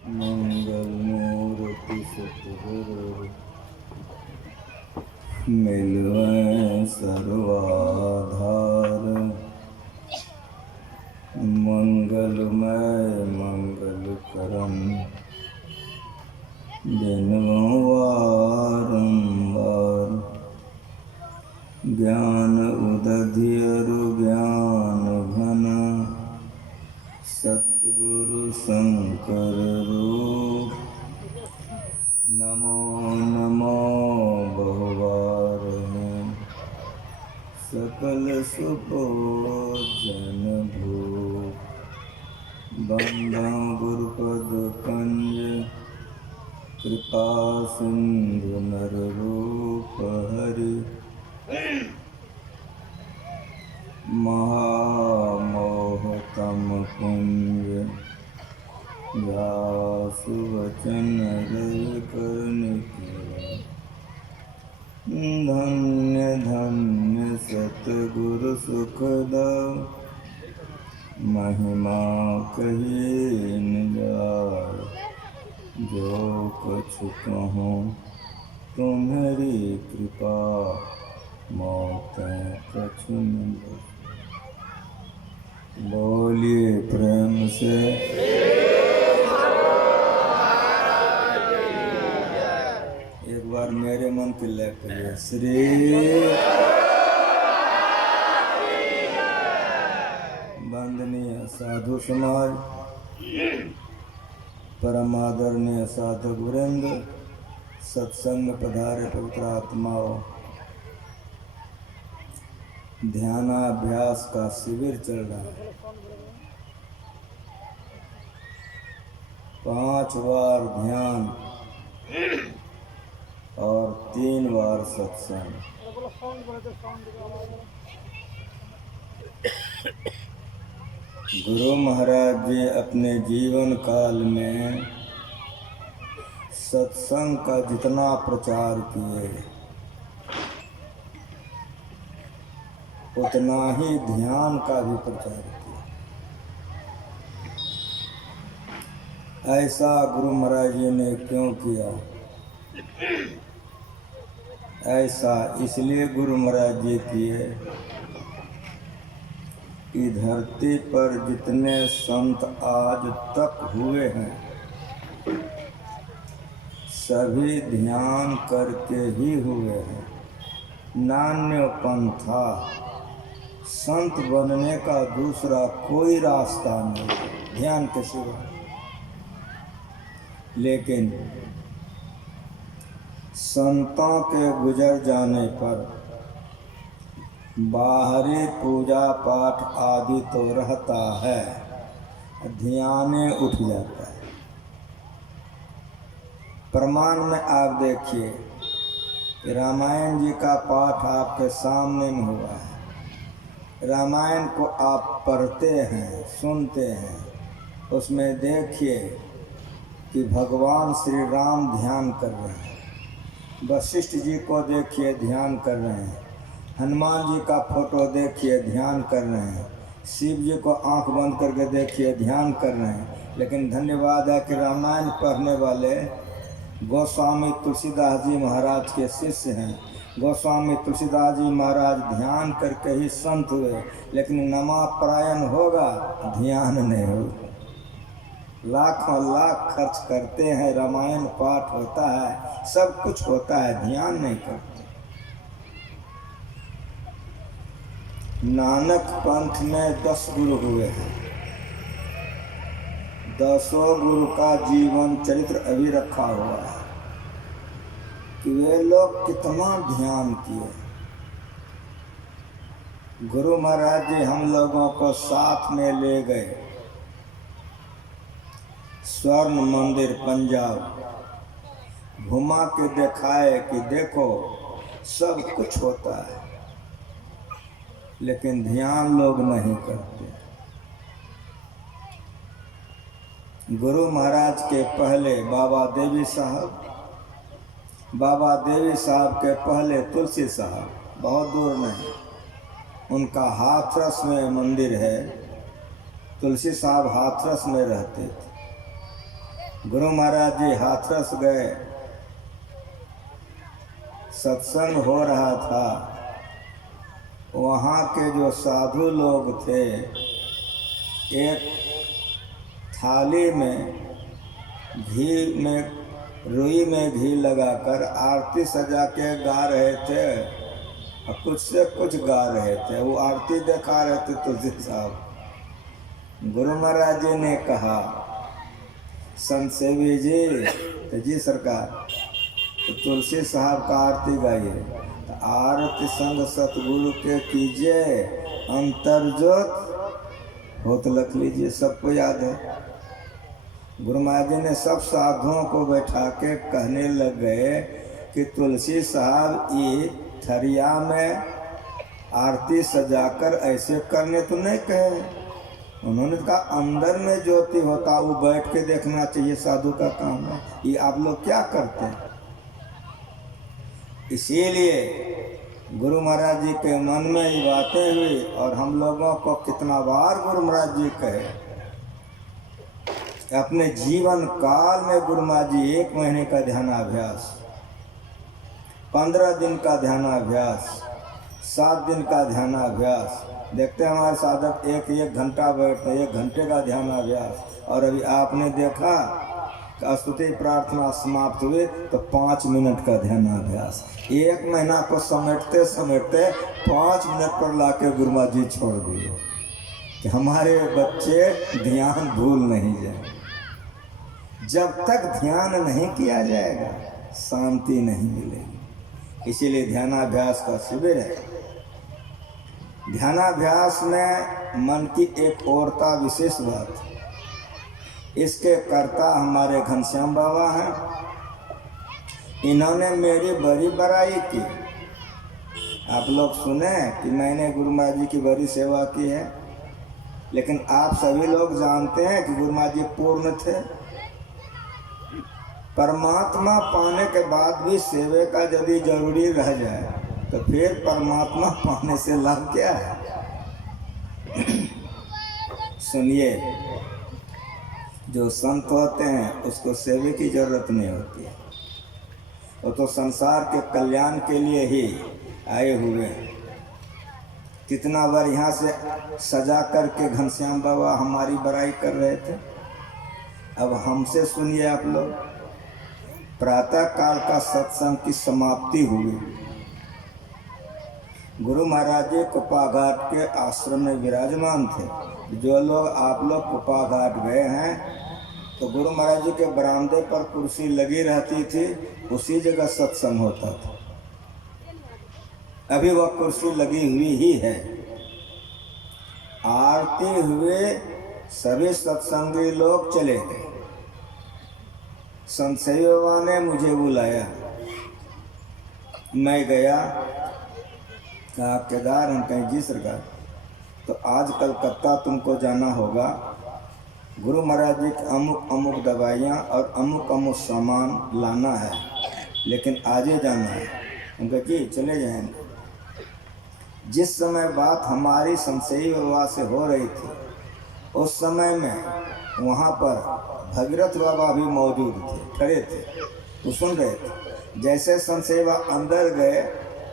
मंगल मूर्ति सतगुरु मिलवै सर्वाधार। मंगलमय मंगल करन बिनवो बारंबार। ज्ञान उदधि अरु ज्ञान घन सतगुरु शंकर रूप। नमो नमो बहुवार सकल सुभोजन भूप। बंदं गुरुपद कंज कृपा सिंधु नर रूप हरि। महामोहतम कुंज व्यासु वचन करनिके। धन्य धन्य सतगुरु सुखदां महिमा कही न जाय। जो कछु कहूँ तुम्हारी कृपा मोते कछु न बस। बोलिए प्रेम से एक बार मेरे मन की लय करिए श्री। वंदनीय साधु समाज, परम आदरणीय साधक वृंद, सत्संग में पधारे पवित्र आत्माओं, ध्यानाभ्यास का शिविर चल रहा है। 5 बार ध्यान और 3 बार सत्संग। गुरु महाराज जी अपने जीवन काल में सत्संग का जितना प्रचार किए उतना ही ध्यान का भी प्रचार किया। ऐसा गुरु महाराज जी ने क्यों किया? ऐसा इसलिए गुरु महाराज जी किए कि धरती पर जितने संत आज तक हुए हैं सभी ध्यान करके ही हुए हैं। नान्य पंथा, संत बनने का दूसरा कोई रास्ता नहीं ध्यान के सिवा। लेकिन संतों के गुजर जाने पर बाहरी पूजा पाठ आदि तो रहता है, ध्यान उठ जाता है। प्रमाण में आप देखिए कि रामायण जी का पाठ आपके सामने में हुआ है। रामायण को आप पढ़ते हैं, सुनते हैं, उसमें देखिए कि भगवान श्री राम ध्यान कर रहे हैं। वशिष्ठ जी को देखिए ध्यान कर रहे हैं। हनुमान जी का फोटो देखिए ध्यान कर रहे हैं। शिव जी को आंख बंद करके देखिए ध्यान कर रहे हैं। लेकिन धन्यवाद है कि रामायण पढ़ने वाले गोस्वामी तुलसीदास जी महाराज के शिष्य हैं। गोस्वामी तुलसीदास जी महाराज ध्यान करके ही संत हुए। लेकिन नमापरायण होगा, ध्यान नहीं होगा। लाखों लाख खर्च करते हैं, रामायण पाठ होता है, सब कुछ होता है, ध्यान नहीं करते। नानक पंथ में 10 गुरु हुए हैं। 10 गुरु का जीवन चरित्र अभी रखा हुआ है कि वे लोग कितना ध्यान किए। गुरु महाराज जी हम लोगों को साथ में ले गए स्वर्ण मंदिर पंजाब, घुमा के दिखाए कि देखो सब कुछ होता है, लेकिन ध्यान लोग नहीं करते। गुरु महाराज के पहले बाबा देवी साहब के पहले तुलसी साहब, बहुत दूर नहीं, उनका हाथरस में मंदिर है। तुलसी साहब हाथरस में रहते थे। गुरु महाराज जी हाथरस गए, सत्संग हो रहा था। वहाँ के जो साधु लोग थे, एक थाली में घी में, रुई में घी लगाकर आरती सजा के गा रहे थे और कुछ से कुछ गा रहे थे। वो आरती दिखा रहे थे तुलसी साहब। गुरु महाराज जी ने कहा, संत सेवी जी, तो जी सरकार, तो तुलसी साहब का आरती गाइए। तो आरती संग सतगुरु के कीजिए, अंतर्ज्योत होत लख लीजिए। सबको याद है। गुरु महाराज जी ने सब साधुओं को बैठा के कहने लग गए कि तुलसी साहब ये थरिया में आरती सजाकर ऐसे करने तो नहीं कहे। उन्होंने कहा अंदर में ज्योति होता वो बैठ के देखना चाहिए, साधु का काम है। ये आप लोग क्या करते हैं? इसीलिए गुरु महाराज जी के मन में ये बातें हुई और हम लोगों को कितना बार गुरु महाराज जी कहे, अपने जीवन काल में गुरु महाराज जी 1 महीने का ध्यानाभ्यास, 15 दिन का ध्यानाभ्यास, 7 दिन का ध्यानाभ्यास। देखते हैं हमारे साधक एक घंटा बैठते हैं, 1 घंटे का ध्यानाभ्यास। और अभी आपने देखा स्तुति प्रार्थना समाप्त हुई तो 5 मिनट का ध्यानाभ्यास। 1 महीना को समेटते समेटते 5 मिनट पर लाके गुरु महाराज जी छोड़ दिए कि हमारे बच्चे ध्यान भूल नहीं जाए। जब तक ध्यान नहीं किया जाएगा शांति नहीं मिलेगी। इसीलिए ध्यानाभ्यास का शिविर है। ध्यानाभ्यास में मन की एक औरता विशेष बात, इसके कर्ता हमारे घनश्याम बाबा हैं। इन्होंने मेरी बड़ी बड़ाई की। आप लोग सुने कि मैंने गुरु महाराज जी की बड़ी सेवा की है, लेकिन आप सभी लोग जानते हैं कि गुरु महाराज जी पूर्ण थे। परमात्मा पाने के बाद भी सेवे का यदि जरूरी रह जाए तो फिर परमात्मा पाने से लाभ क्या है? सुनिए, जो संत होते हैं उसको सेवे की जरूरत नहीं होती है। वो तो संसार के कल्याण के लिए ही आए हुए हैं। कितना बार यहाँ से सजा करके घनश्याम बाबा हमारी बड़ाई कर रहे थे। अब हमसे सुनिए आप लोग, प्रातः काल का सत्संग की समाप्ति हुई। गुरु महाराज जी कुपा घाट के आश्रम में विराजमान थे। जो लोग आप लोग कुपा घाट गए हैं तो गुरु महाराज जी के बरामदे पर कुर्सी लगी रहती थी, उसी जगह सत्संग होता था। अभी वह कुर्सी लगी हुई ही है। आरती हुए सभी सत्संगी लोग चले गए। संत सेवी बाबा ने मुझे बुलाया, मैं गया। कहा केदार, हम कहीं जी सरकार, तो आज कलकत्ता तुमको जाना होगा। गुरु महाराज जी की अमुक अमुक दवाइयाँ और अमुक अमुक सामान लाना है, लेकिन आज ही जाना है। उनका जी चले जाएंगे। जिस समय बात हमारी संशयी बाबा से हो रही थी, उस समय में वहाँ पर भगीरथ बाबा भी मौजूद थे, खड़े थे, वो सुन रहे थे। जैसे संशयी बाबा अंदर गए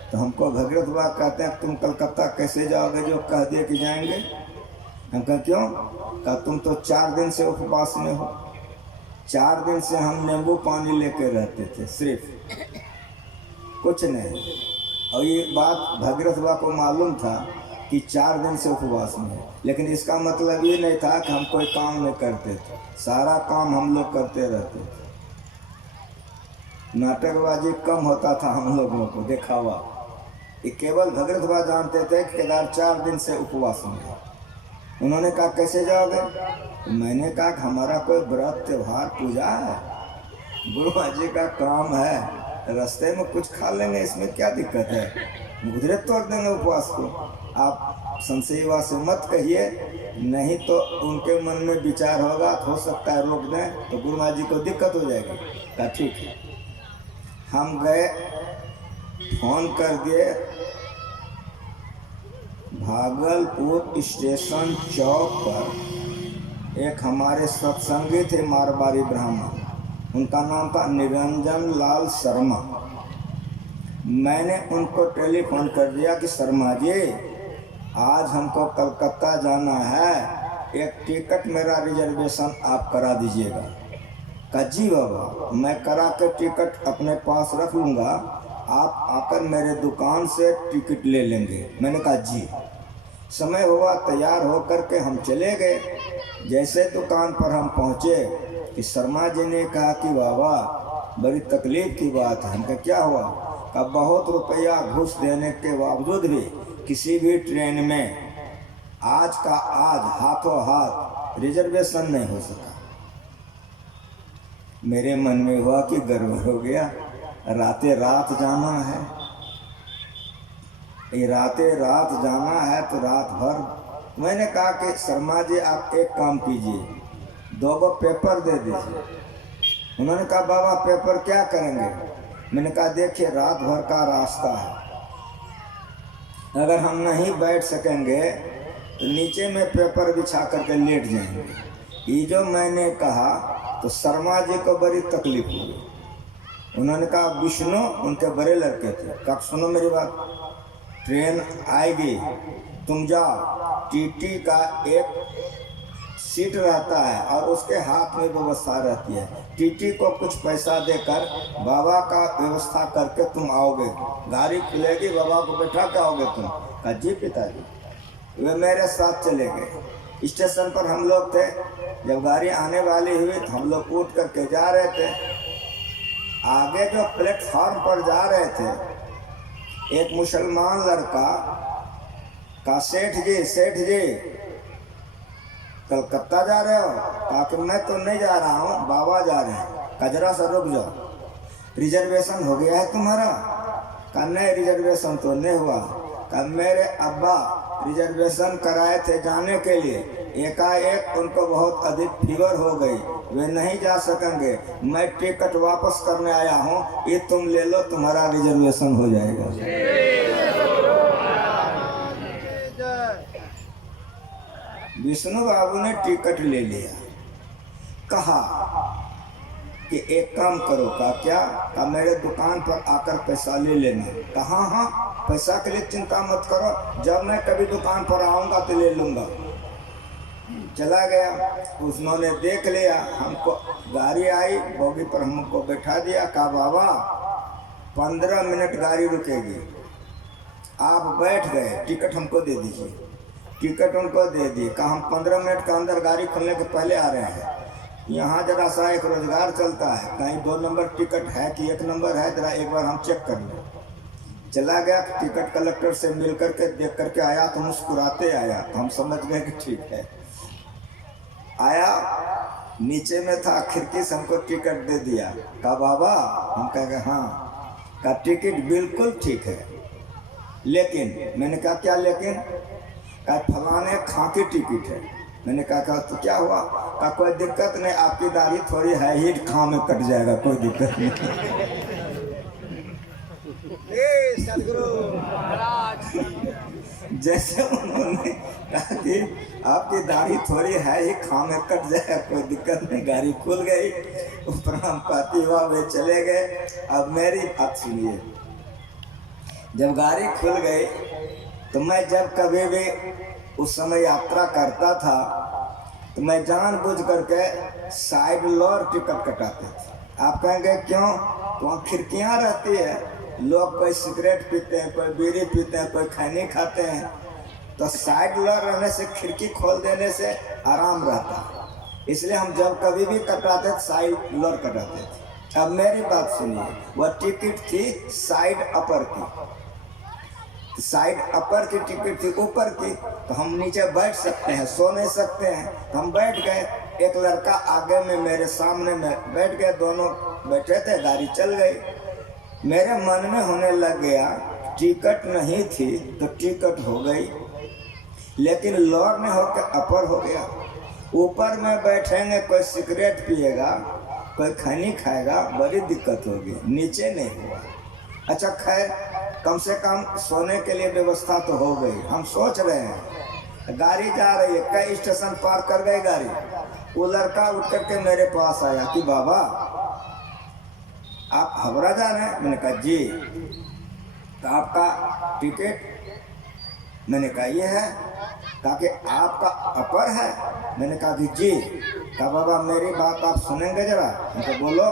तो हमको भगीरथ बाबा कहते हैं तुम कलकत्ता कैसे जाओगे जो कह दिए कि जाएंगे? हम कहा क्यों? कहा तुम तो 4 दिन से उपवास में हो। 4 दिन से हम नींबू पानी लेकर रहते थे, सिर्फ, कुछ नहीं। और ये बात भगीरथ बाबा को मालूम था कि 4 दिन से उपवास में है, लेकिन इसका मतलब ये नहीं था कि हम कोई काम नहीं करते थे। सारा काम हम लोग करते रहते थे। नाटकबाजी कम होता था हम लोगों को, दिखावा। ये केवल भगीरथ बाबा जानते थे कि केदार 4 दिन से उपवास में है। उन्होंने कहा कैसे जाओगे? तो मैंने कहा कि हमारा कोई व्रत त्योहार पूजा है, गुरु महाराज जी का काम है, रास्ते में कुछ खा लेंगे, इसमें क्या दिक्कत है? गुजरे तोड़ देंगे उपवास को। आप संशयवा से मत कहिए, नहीं तो उनके मन में विचार होगा, हो सकता है रोक दें तो गुरु महाराज जी को दिक्कत हो जाएगी। कहा ठीक है। हम गए, फोन कर दिए, भागलपुर स्टेशन चौक पर एक हमारे सत्संगी थे मारवाड़ी ब्राह्मण, उनका नाम था निरंजन लाल शर्मा। मैंने उनको टेलीफोन कर दिया कि शर्मा जी, आज हमको कलकत्ता जाना है, एक टिकट मेरा रिजर्वेशन आप करा दीजिएगा। कहा जी बाबा, मैं करा के टिकट अपने पास रख लूँगा, आप आकर मेरे दुकान से टिकट ले लेंगे। मैंने कहा जी। समय हुआ, तैयार होकर के हम चले गए। जैसे दुकान पर हम पहुँचे कि शर्मा जी ने कहा कि बाबा बड़ी तकलीफ़ की बात है। हमको क्या हुआ? कहा बहुत रुपया घूस देने के बावजूद भी किसी भी ट्रेन में आज का आज हाथों हाथ रिजर्वेशन नहीं हो सका। मेरे मन में हुआ कि गर्व हो गया, रातें रात जाना है, ये रातें रात जाना है तो रात भर। मैंने कहा कि शर्मा जी आप एक काम कीजिए, 2 पेपर दे दीजिए। उन्होंने कहा बाबा पेपर क्या करेंगे? मैंने कहा देखिए रात भर का रास्ता है, अगर हम नहीं बैठ सकेंगे तो नीचे में पेपर बिछा करके लेट जाएंगे। ये जो मैंने कहा तो शर्मा जी को बड़ी तकलीफ हुई। उन्होंने कहा विष्णु, उनके बड़े लड़के थे, कहा सुनो मेरी बात, ट्रेन आएगी, तुम जाओ, टीटी का एक सीट रहता है और उसके हाथ में व्यवस्था रहती है, टीटी को कुछ पैसा देकर बाबा का व्यवस्था करके तुम आओगे, गाड़ी खुलेगी, बाबा को बैठा के आओगे तुम। कहा जी पिताजी। वे मेरे साथ चले गए। स्टेशन पर हम लोग थे, जब गाड़ी आने वाली हुई तो हम लोग उठ करके जा रहे थे। आगे जो प्लेटफॉर्म पर जा रहे थे, एक मुसलमान लड़का का सेठ जी कलकत्ता जा रहे हो? कहा कि मैं तो नहीं जा रहा हूँ, बाबा जा रहे हैं। कहा जरा सा रुक जाओ, रिजर्वेशन हो गया है तुम्हारा? कहा नहीं रिजर्वेशन तो नहीं हुआ। कहा मेरे अब्बा रिजर्वेशन कराए थे जाने के लिए, एकाएक उनको बहुत अधिक फीवर हो गई, वे नहीं जा सकेंगे, मैं टिकट वापस करने आया हूँ, ये तुम ले लो, तुम्हारा रिजर्वेशन हो जाएगा। विष्णु बाबू ने टिकट ले लिया। कहा कि एक काम करो। कहा क्या? कहा मेरे दुकान पर आकर पैसा ले लेना। कहा हाँ, पैसा के लिए चिंता मत करो, जब मैं कभी दुकान पर आऊँगा तो ले लूँगा। चला गया, उसने देख लिया हमको, गाड़ी आई, बोगी पर हमको बैठा दिया। कहा बाबा 15 मिनट गाड़ी रुकेगी, आप बैठ गए, टिकट हमको दे दीजिए। टिकट उनको दे दी। कहा हम 15 मिनट के अंदर गाड़ी खुलने के पहले आ रहे हैं, यहाँ जरा सा एक रोजगार चलता है, कहीं 2 नंबर टिकट है कि 1 नंबर है, जरा एक बार हम चेक कर लें। चला गया, टिकट कलेक्टर से मिल करके देख करके आया तो मुस्कुराते आया, तो हम समझ गए कि ठीक है। आया, नीचे में था, खिड़की से हमको टिकट दे दिया। कहा बाबा, हम कह गए हाँ। कहा टिकट बिल्कुल ठीक है, लेकिन मैंने कहा क्या लेकिन? कहा फलाने खां की टिकट है। मैंने कहा तो क्या हुआ? कहा कोई दिक्कत नहीं, आपकी दाढ़ी थोड़ी है ही, खां में कट जाएगा, कोई दिक्कत नहीं। जैसे उन्होंने कहा कि आपकी दाढ़ी थोड़ी है ही, खां में कट जाएगा, कोई दिक्कत नहीं, गाड़ी खुल गई, प्रणाम पाती हुआ वे चले गए। अब मेरी बात सुनिए, जब गाड़ी खुल गई तो मैं जब कभी भी उस समय यात्रा करता था तो मैं जानबूझ करके साइड लोअर टिकट कटाते थे। आप कहेंगे क्यों? तो वहाँ खिड़कियाँ रहती है, लोग कोई सिगरेट पीते हैं, कोई बीड़ी पीते हैं, कोई खैनी खाते हैं, तो साइड लोअर रहने से, खिड़की खोल देने से आराम रहता है, इसलिए हम जब कभी भी कटाते थे साइड लोअर कटाते थे। अब मेरी बात सुनिए, वह टिकट थी साइड अपर की, साइड अपर की टिकट थी ऊपर की, तो हम नीचे बैठ सकते हैं, सो नहीं सकते हैं, तो हम बैठ गए। एक लड़का आगे में मेरे सामने में बैठ गए, दोनों बैठे थे, गाड़ी चल गई। मेरे मन में होने लग गया टिकट नहीं थी तो टिकट हो गई, लेकिन लोअर में होकर अपर हो गया। ऊपर में बैठेंगे, कोई सिगरेट पिएगा, कोई खैनी खाएगा, बड़ी दिक्कत होगी, नीचे नहीं हुआ। अच्छा खैर, कम से कम सोने के लिए व्यवस्था तो हो गई। हम सोच रहे हैं गाड़ी जा रही है, कई स्टेशन पार कर गई गाड़ी। वो लड़का उठ करके मेरे पास आया कि बाबा आप हावड़ा जा रहे हैं? मैंने कहा जी। तो आपका टिकट? मैंने कहा ये है। कहा कि आपका अपर है? मैंने कहा कि जी। कहा बाबा मेरी बात आप सुनेंगे जरा? उनको बोलो।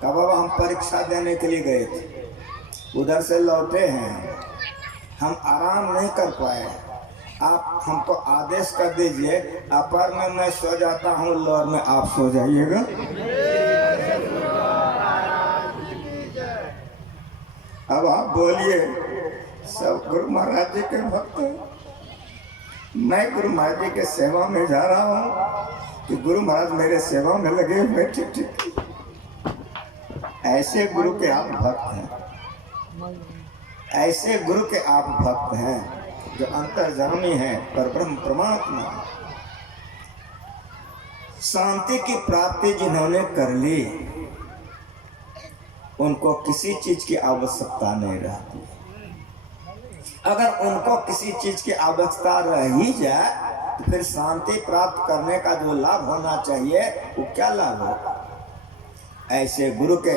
कहा बाबा हम परीक्षा देने के लिए गए थे, उधर से लौटे हैं, हम आराम नहीं कर पाए, आप हमको आदेश कर दीजिए, अपर में मैं सो जाता हूँ, लोअर में आप सो जाइएगा। अब आप बोलिए, सब गुरु महाराज जी के भक्त हैं। मैं गुरु महाराज जी के सेवा में जा रहा हूँ कि गुरु महाराज मेरे सेवा में लगे हुए। ठीक ठीक, ऐसे गुरु के आप भक्त हैं, ऐसे गुरु के आप भक्त हैं जो अंतर्जामी हैं, परब्रह्म परमात्मा। शांति की प्राप्ति जिन्होंने कर ली, उनको किसी चीज की आवश्यकता नहीं रहती। अगर उनको किसी चीज की आवश्यकता रह ही जाए तो फिर शांति प्राप्त करने का जो लाभ होना चाहिए वो क्या लाभ होगा? ऐसे गुरु के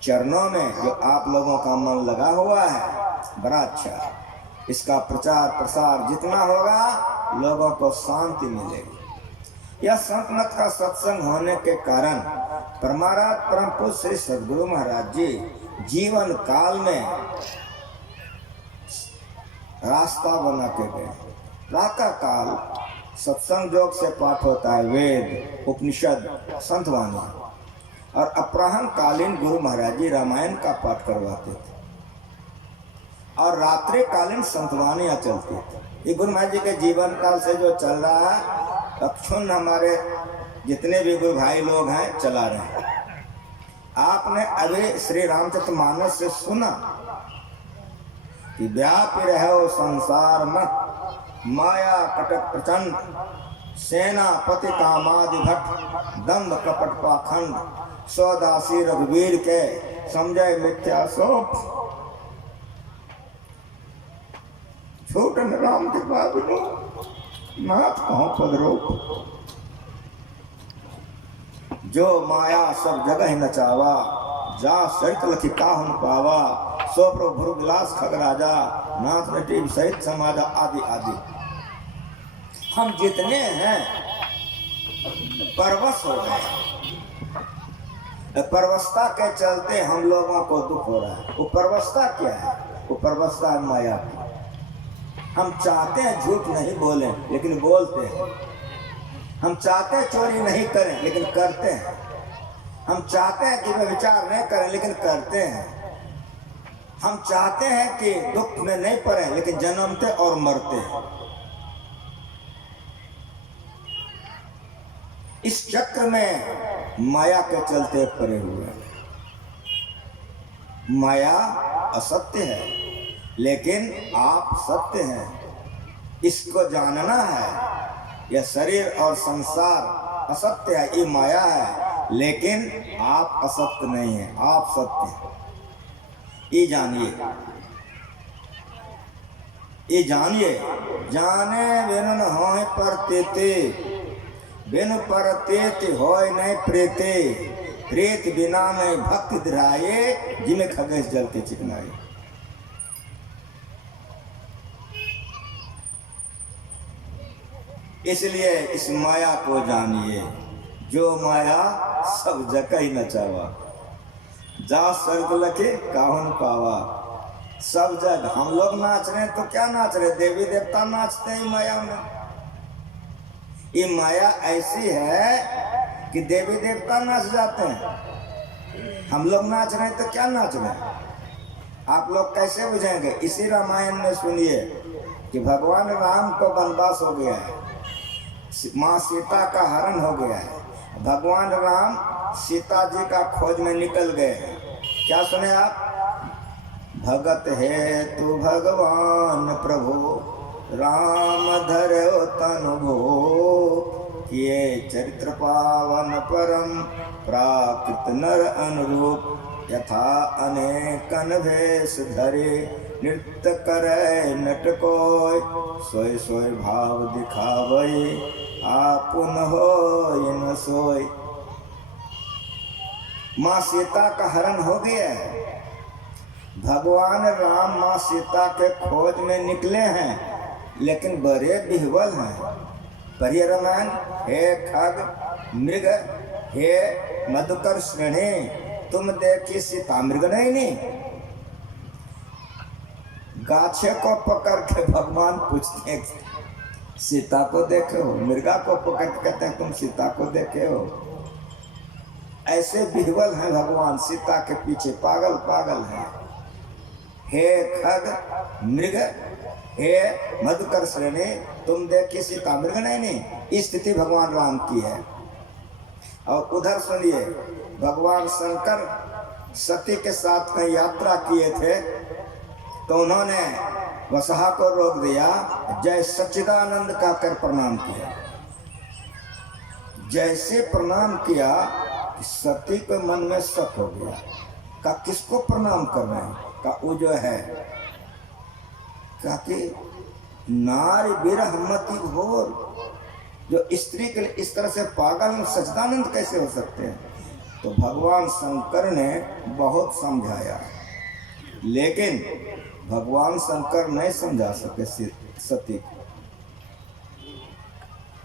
चरणों में जो आप लोगों का मन लगा हुआ है, बड़ा अच्छा। इसका प्रचार प्रसार जितना होगा, लोगों को शांति मिलेगी। यह संत मत का सत्संग होने के कारण परमाराध परम पूज्य श्री सद्गुरु महाराज जी जीवन काल में रास्ता बना के गए। प्रातः काल सत्संग योग से पाठ होता है, वेद उपनिषद संतवाणी, और अपराह्न कालीन गुरु महाराज जी रामायण का पाठ करवाते थे, और रात्रि कालीन संतवाणियाँ चलती थी। ये गुरु महाराज जी के जीवन काल से जो चल रहा है, अक्षुण्ण हमारे जितने भी गुरु भाई लोग हैं चला रहे हैं। आपने अभी श्री रामचरितमानस से सुना कि व्यापी रहो संसार में माया कटक प्रचंड, सेनापति कामादि भट्ट, दंभ कपट पाखंड, स्वदासी रघुवीर के समझे मिथ्या सोप, छोटन राम के बाबू नाथ कहो पदरोप। जो माया सब जगह नचावा, जा सरित लखी काहुन पावा, सो प्रभु भुरु विलास खग राजा, नाथ नटीब सहित समाजा आदि आदि। हम जितने हैं परवश हो गए, परवशता के चलते हम लोगों को दुख हो रहा है। वो परवशता क्या है? वो परवशता है माया की। हम चाहते हैं झूठ नहीं बोलें, लेकिन बोलते हैं। हम चाहते हैं चोरी नहीं करें, लेकिन करते हैं। हम चाहते हैं कि व्यभिचार नहीं करें, लेकिन करते हैं। हम चाहते हैं कि दुख में नहीं पड़े, लेकिन जन्मते और मरते हैं। इस चक्र में माया के चलते पड़े हुए हैं। माया असत्य है, लेकिन आप सत्य हैं। इसको जानना है। यह शरीर और संसार असत्य है, ये माया है, लेकिन आप असत्य नहीं है, आप सत्य हैं। ये जानिए, ये जानिए। जाने बिनु न होय परतेते, बिनु परतेते होय नहीं प्रेते, प्रेत बिना में भक्ति दृढ़ाए, जिमे खगेश जल के चिकनाए। इसलिए इस माया को जानिए। जो माया सब जगह ही नचावा, जा सर्ग लखे काहुन पावा। सब जग हम लोग नाच रहे हैं तो क्या नाच रहे? देवी देवता नाचते हैं माया में। ये माया ऐसी है कि देवी देवता नाच जाते हैं। हम लोग नाच रहे हैं तो क्या नाच रहे हैं? आप लोग कैसे बुझेंगे? इसी रामायण में सुनिए कि भगवान राम को वनवास हो गया है, माँ सीता का हरण हो गया है। भगवान राम सीता जी का खोज में निकल गए। क्या सुने आप? भगत है तू भगवान प्रभु, राम धरो तनु भो, किए चरित्र पावन परम, प्राकृत नर अनुरूप, यथा अनेकन भेष धरे, नृत्य करे नटकोय, सोय सोय भाव दिखावे, आपुन होय न सोय। माँ सीता का हरण हो गया है। भगवान राम माँ सीता के खोज में निकले हैं, लेकिन बड़े विह्वल हैं। पढ़िए रामायण। हे खग मृग, हे मधुकर श्रेणी, तुम देखी सीता मृग नहीं। गाछे को पकड़ के भगवान पूछते हैं, सीता को देखे हो? मृगा को पकड़ के कहते हैं, तुम सीता को देखे हो? ऐसे विह्वल हैं भगवान, सीता के पीछे पागल पागल हैं। हे खग मृग, हे मधुकर श्रेणी, तुम देखिए सीता मृग नहीं। स्थिति भगवान राम की है। और उधर सुनिए, भगवान शंकर सती के साथ कहीं यात्रा किए थे, तो उन्होंने वसहा को रोक दिया, जय सच्चिदानंद कहकर प्रणाम किया। जैसे प्रणाम किया, सती के मन में शक हो गया। का किसको प्रणाम कर रहे हैं? का वो जो है कि नारी विरह मति घोर, जो स्त्री के लिए इस तरह से पागल सच्चिदानंद कैसे हो सकते हैं? तो भगवान शंकर ने बहुत समझाया, लेकिन भगवान शंकर नहीं समझा सके सती को।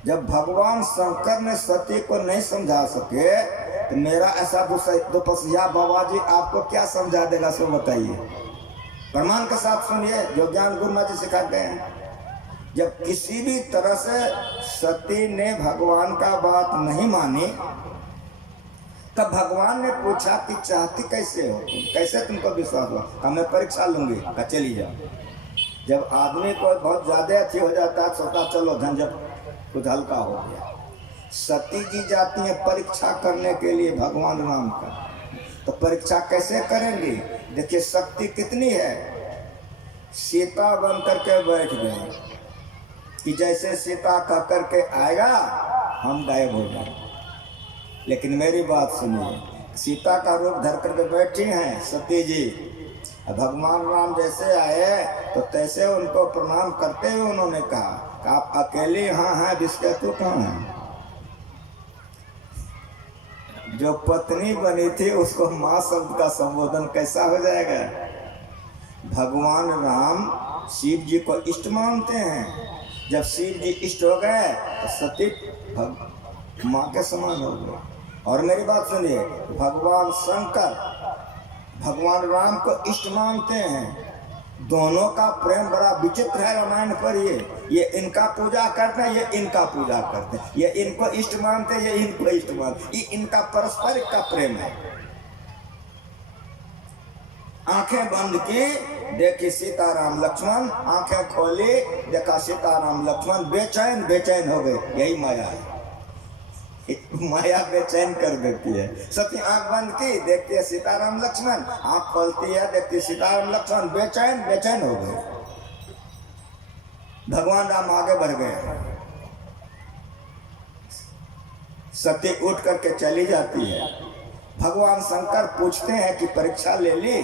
जब भगवान शंकर ने सती को नहीं समझा सके, तो मेरा ऐसा दुपसिया बाबा जी आपको क्या समझा देगा, सो बताइए। प्रमाण के साथ सुनिए, जो ज्ञान गुरु माँ जी सिखाते हैं। जब किसी भी तरह से सती ने भगवान का बात नहीं मानी, तब भगवान ने पूछा कि चाहती कैसे हो, कैसे तुमको विश्वास हुआ? कहा मैं परीक्षा लूंगी। कहा चली जाओ। जब आदमी को बहुत ज्यादा अच्छी हो जाता है, सोचा चलो झंझट कुछ हल्का हो गया। सती जी जाती है परीक्षा करने के लिए भगवान राम का। तो परीक्षा कैसे करेंगी? देखिए शक्ति कितनी है। सीता बन करके बैठ गए कि जैसे सीता कह करके आएगा हम गायब हो जाए। लेकिन मेरी बात सुनिए, सीता का रूप धर करके बैठी हैं सती जी। भगवान राम जैसे आए तो तैसे उनको प्रणाम करते हुए उन्होंने कहा कि आप अकेले यहाँ हैं, जिसके तू कहाँ है? जो पत्नी बनी थी उसको माँ शब्द का संबोधन कैसा हो जाएगा? भगवान राम शिव जी को इष्ट मानते हैं। जब शिव जी इष्ट हो गए तो सती माँ के समान हो गए। और मेरी बात सुनिए, भगवान शंकर भगवान राम को इष्ट मानते हैं। दोनों का प्रेम बड़ा विचित्र है। रामायण पर ये इनका पूजा करते हैं, ये इनका पूजा करते हैं। ये इनको इष्ट मानते हैं, ये इनको इष्ट मानते। ये इनका परस्पर का प्रेम है। आंखें बंद की, देखी सीताराम लक्ष्मण, आंखें खोली, देखा सीताराम लक्ष्मण, बेचैन बेचैन हो गए। यही माया है। माया बेचैन कर देती है। सती आंख बंद की, देखती है सीताराम लक्ष्मण, आंख खोलती है, देखती है सीताराम लक्ष्मण, बेचैन बेचैन हो गए। भगवान राम आगे बढ़ गए। सती उठ करके चली जाती है। भगवान शंकर पूछते हैं कि परीक्षा ले ली?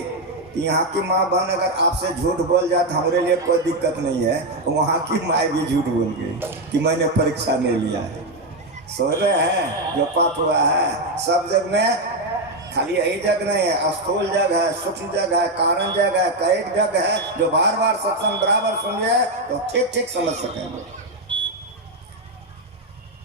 यहाँ की माँ बहन अगर आपसे झूठ बोल जाए तो हमारे लिए कोई दिक्कत नहीं है। वहाँ की माँ भी झूठ बोल गई कि मैंने परीक्षा नहीं लिया है। सो रहे हैं, जो पाठ हुआ है सब जग में, खाली यही जग नहीं है, स्थूल जग है, सूक्ष्म जग है, कारण जग है, कईक जग है। जो बार बार सत्संग बराबर सुनिए तो ठीक ठीक समझ सकेंगे।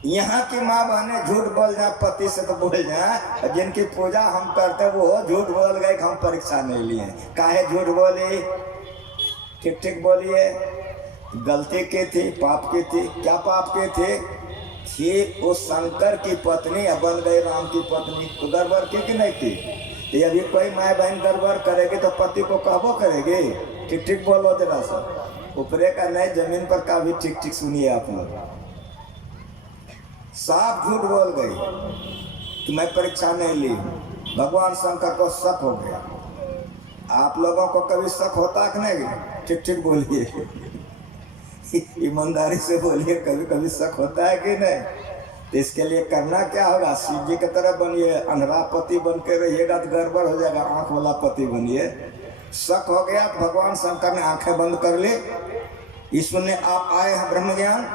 यहाँ की माँ बहने झूठ बोल जाए, पति से तो बोल जाए, जिनकी पूजा हम करते वो झूठ बोल गए कि हम परीक्षा नहीं लिए। काहे झूठ बोली? ठीक ठीक बोलिए। गलती की थी, पाप की थी। क्या पाप की थी? वो शंकर की पत्नी बन गई राम की पत्नी। तो गड़बड़ की कि नहीं थी? तो अभी कोई माँ बहन गड़बड़ करेगी तो पति को कहबो करेगी? ठीक ठीक बोलो जरा सा। ऊपरे का नहीं, जमीन पर का भी ठीक ठीक सुनिए आप लोग। साफ झूठ बोल गई कि मैं परीक्षा नहीं ली। भगवान शंकर को शक हो गया। आप लोगों को कभी शक होता कि नहीं? ठीक ठीक बोलिए, ईमानदारी से बोलिए, कभी कभी शक होता है कि नहीं? तो इसके लिए करना क्या होगा? शिव जी की तरह बनिए। अंधरा पति बन के रहिएगा तो गड़बड़ हो जाएगा। आंख वाला पति बनिए। शक हो गया तो भगवान शंकर ने आंखें बंद कर ली। ईश्वर ने आप आए हैं ब्रह्म ज्ञान।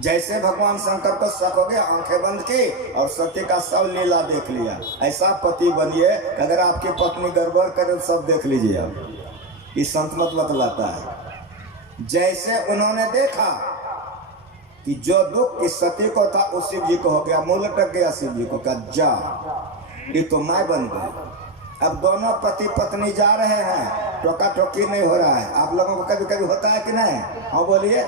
जैसे भगवान शंकर को शक हो गया, आंखें बंद की और सत्य का सब लीला देख लिया। ऐसा पति बनिए कि अगर आपकी पत्नी गड़बड़ करे तो सब देख लीजिए आप। इस संत मत बतलाता है। जैसे उन्होंने देखा कि जो दुख इस सती को था उस शिव जी को हो गया, मुंह लटक गया शिव जी को, कहा जा ये तो मैं बन गई। अब दोनों पति पत्नी जा रहे हैं, टोका टोकी नहीं हो रहा है। आप लोगों को कभी कभी होता है कि नहीं? हाँ बोलिए।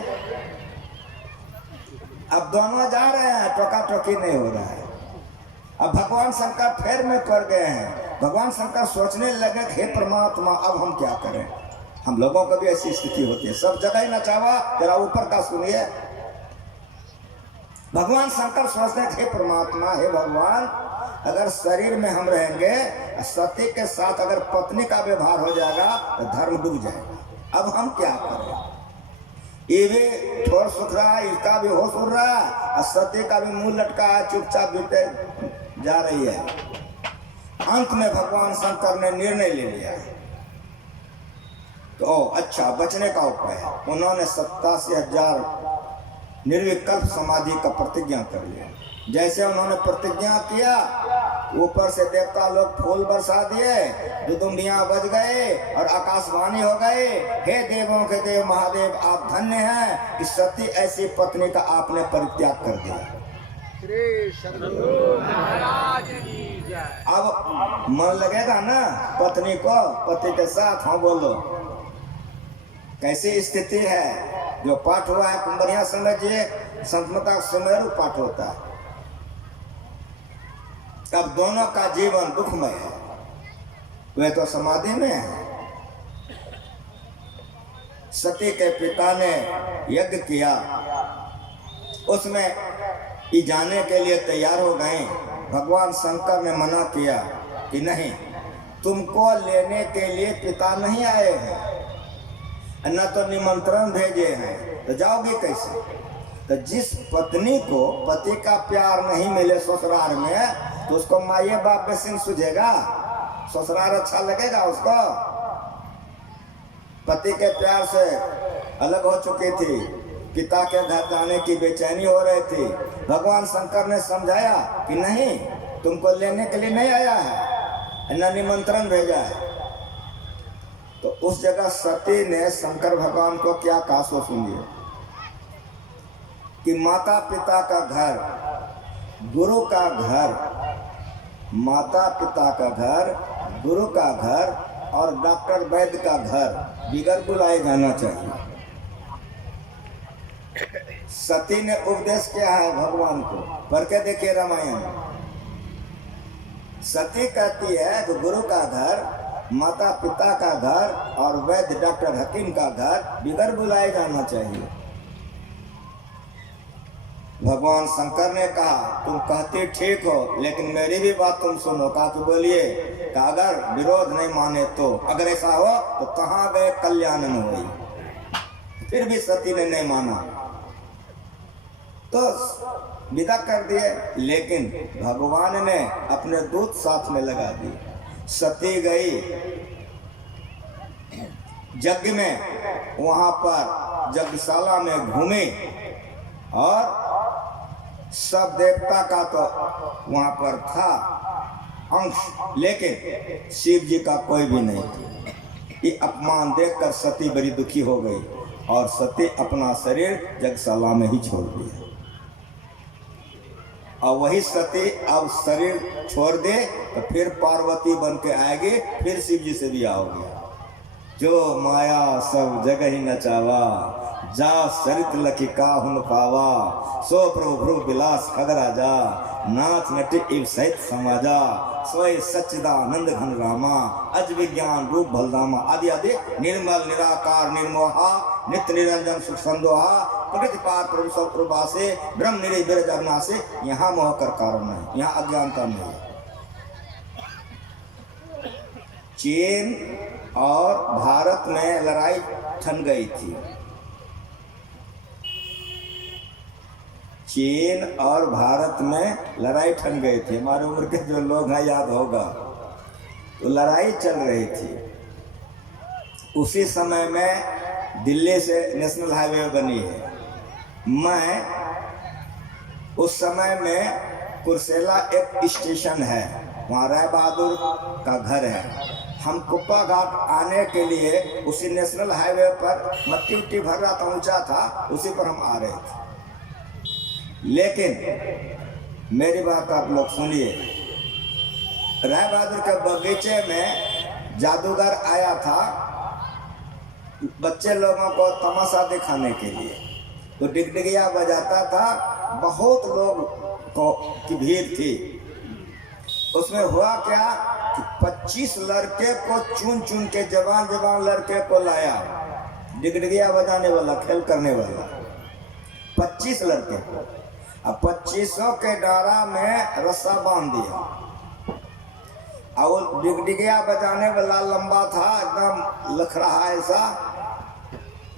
अब दोनों जा रहे हैं, टोका टोकी नहीं हो रहा है। अब भगवान शंकर फेर में पड़ गए हैं। भगवान शंकर सोचने लगे हे परमात्मा अब हम क्या करें। हम लोगों को भी ऐसी स्थिति होती है, सब जगह ही नचावा। जरा ऊपर का सुनिए। भगवान शंकर सोचते हैं हे परमात्मा, हे भगवान, अगर शरीर में हम रहेंगे, सती के साथ अगर पत्नी का व्यवहार हो जाएगा तो धर्म डूब जाएगा। अब हम क्या करें? ये भी थोड़ा सुख रहा है, इसका भी होश उड़ रहा है और सती का भी मुंह लटका है, चुपचाप बीते जा रही है। अंत में भगवान शंकर ने निर्णय ले लिया तो अच्छा बचने का उपाय है। उन्होंने 87,000 निर्विकल्प समाधि का प्रतिज्ञा कर लिया। जैसे उन्होंने प्रतिज्ञा किया, ऊपर से देवता लोग फूल बरसा दिए, दुदुम्बियां बज गए और आकाशवाणी हो गए, हे देवों के देव महादेव आप धन्य हैं कि सती ऐसी पत्नी का आपने परित्याग कर दिया। अब मन लगेगा ना पत्नी को पति के साथ? हाँ बोलो। कैसी स्थिति है? जो पाठ हुआ है बढ़िया समझिए, संतमता सुमेरु पाठ होता है। अब दोनों का जीवन दुखमय है। वे तो समाधि में है। सती के पिता ने यज्ञ किया, उसमें जाने के लिए तैयार हो गए। भगवान शंकर ने मना किया कि नहीं, तुमको लेने के लिए पिता नहीं आए हैं, न तो निमंत्रण भेजे हैं, तो जाओगे कैसे? तो जिस पत्नी को पति का प्यार नहीं मिले ससुराल में, तो उसको माये बाप में सिंह सुझेगा? ससुराल अच्छा लगेगा उसको? पति के प्यार से अलग हो चुकी थी, पिता के घर जाने की बेचैनी हो रही थी। भगवान शंकर ने समझाया कि नहीं, तुमको लेने के लिए नहीं आया है, न निमंत्रण भेजा है। तो उस जगह सती ने शंकर भगवान को क्या कहा सो सुनिए कि माता पिता का घर, गुरु का घर, माता पिता का घर, गुरु का घर और डॉक्टर वैद्य का घर बिगड़ बुलाए जाना चाहिए। सती ने उपदेश किया है भगवान को, पढ़ के देखिए रामायण। सती कहती है कि गुरु का घर, माता पिता का घर और वैद्य डॉक्टर हकीम का घर बिगड़ बुलाए जाना चाहिए। भगवान शंकर ने कहा तुम कहते ठीक हो, लेकिन मेरी भी बात तुम सुनो। कहा कि बोलिए। कि अगर विरोध नहीं माने तो, अगर ऐसा हो तो कहाँ गए कल्याण न हुई। फिर भी सती ने नहीं माना तो विदा कर दिए। लेकिन भगवान ने अपने दूत साथ में लगा दिए। सती गई यज्ञ में, वहां पर यज्ञशाला में घूमी और सब देवता का तो वहां पर था अंश, लेकिन शिव जी का कोई भी नहीं था। ये अपमान देखकर सती बड़ी दुखी हो गई और सती अपना शरीर यज्ञशाला में ही छोड़ दिया। और वही सती अब शरीर छोड़ दे तो फिर पार्वती बन के आएगी, फिर शिव जी से भी आओगे। जो माया सब जगह ही नचावा, जा सरित लखी काहुन पावा, सो प्रभु भ्रु विलास खगरा जा, नाथ नटि इव सहित समाजा, सोय सच्चिदानंद घन रामा, अज विज्ञान रूप बलदामा। आदि आदि निर्मल निराकार निर्मोहा, नित्य निरंजन सुख संदोहा, प्रकृति पार प्रभु सब प्रभासे, ब्रह्म निरे बिरज अविनाशे। यहाँ मोह कर कारण नहीं, यहाँ अज्ञानता नहीं है। चीन और भारत में लड़ाई ठन गई थी। चीन और भारत में लड़ाई ठन गई थी। हमारे उम्र के जो लोग हैं याद होगा, तो लड़ाई चल रही थी। उसी समय में दिल्ली से नेशनल हाईवे बनी है। मैं उस समय में कुर्सेला एक स्टेशन है, वहाँ राय बहादुर का घर है। हम कुप्पा घाट आने के लिए उसी नेशनल हाईवे पर मट्टी उट्टी भर रहा था, ऊंचा था, उसी पर हम आ रहे थे। लेकिन मेरी बात आप लोग सुनिए, राय बहादुर के बगीचे में जादूगर आया था बच्चे लोगों को तमाशा दिखाने के लिए। तो डिगडिगिया बजाता था, बहुत लोग को की भीड़ थी। उसमें हुआ क्या कि 25 लड़के को चुन चुन के जवान जवान लड़के को लाया, डिगडिगिया बजाने वाला, खेल करने वाला 25 लड़के को। अब 2500 के डारा में रस्सा बांध दिया, और डिगडिगिया बजाने वाला लंबा था, एकदम लख रहा ऐसा।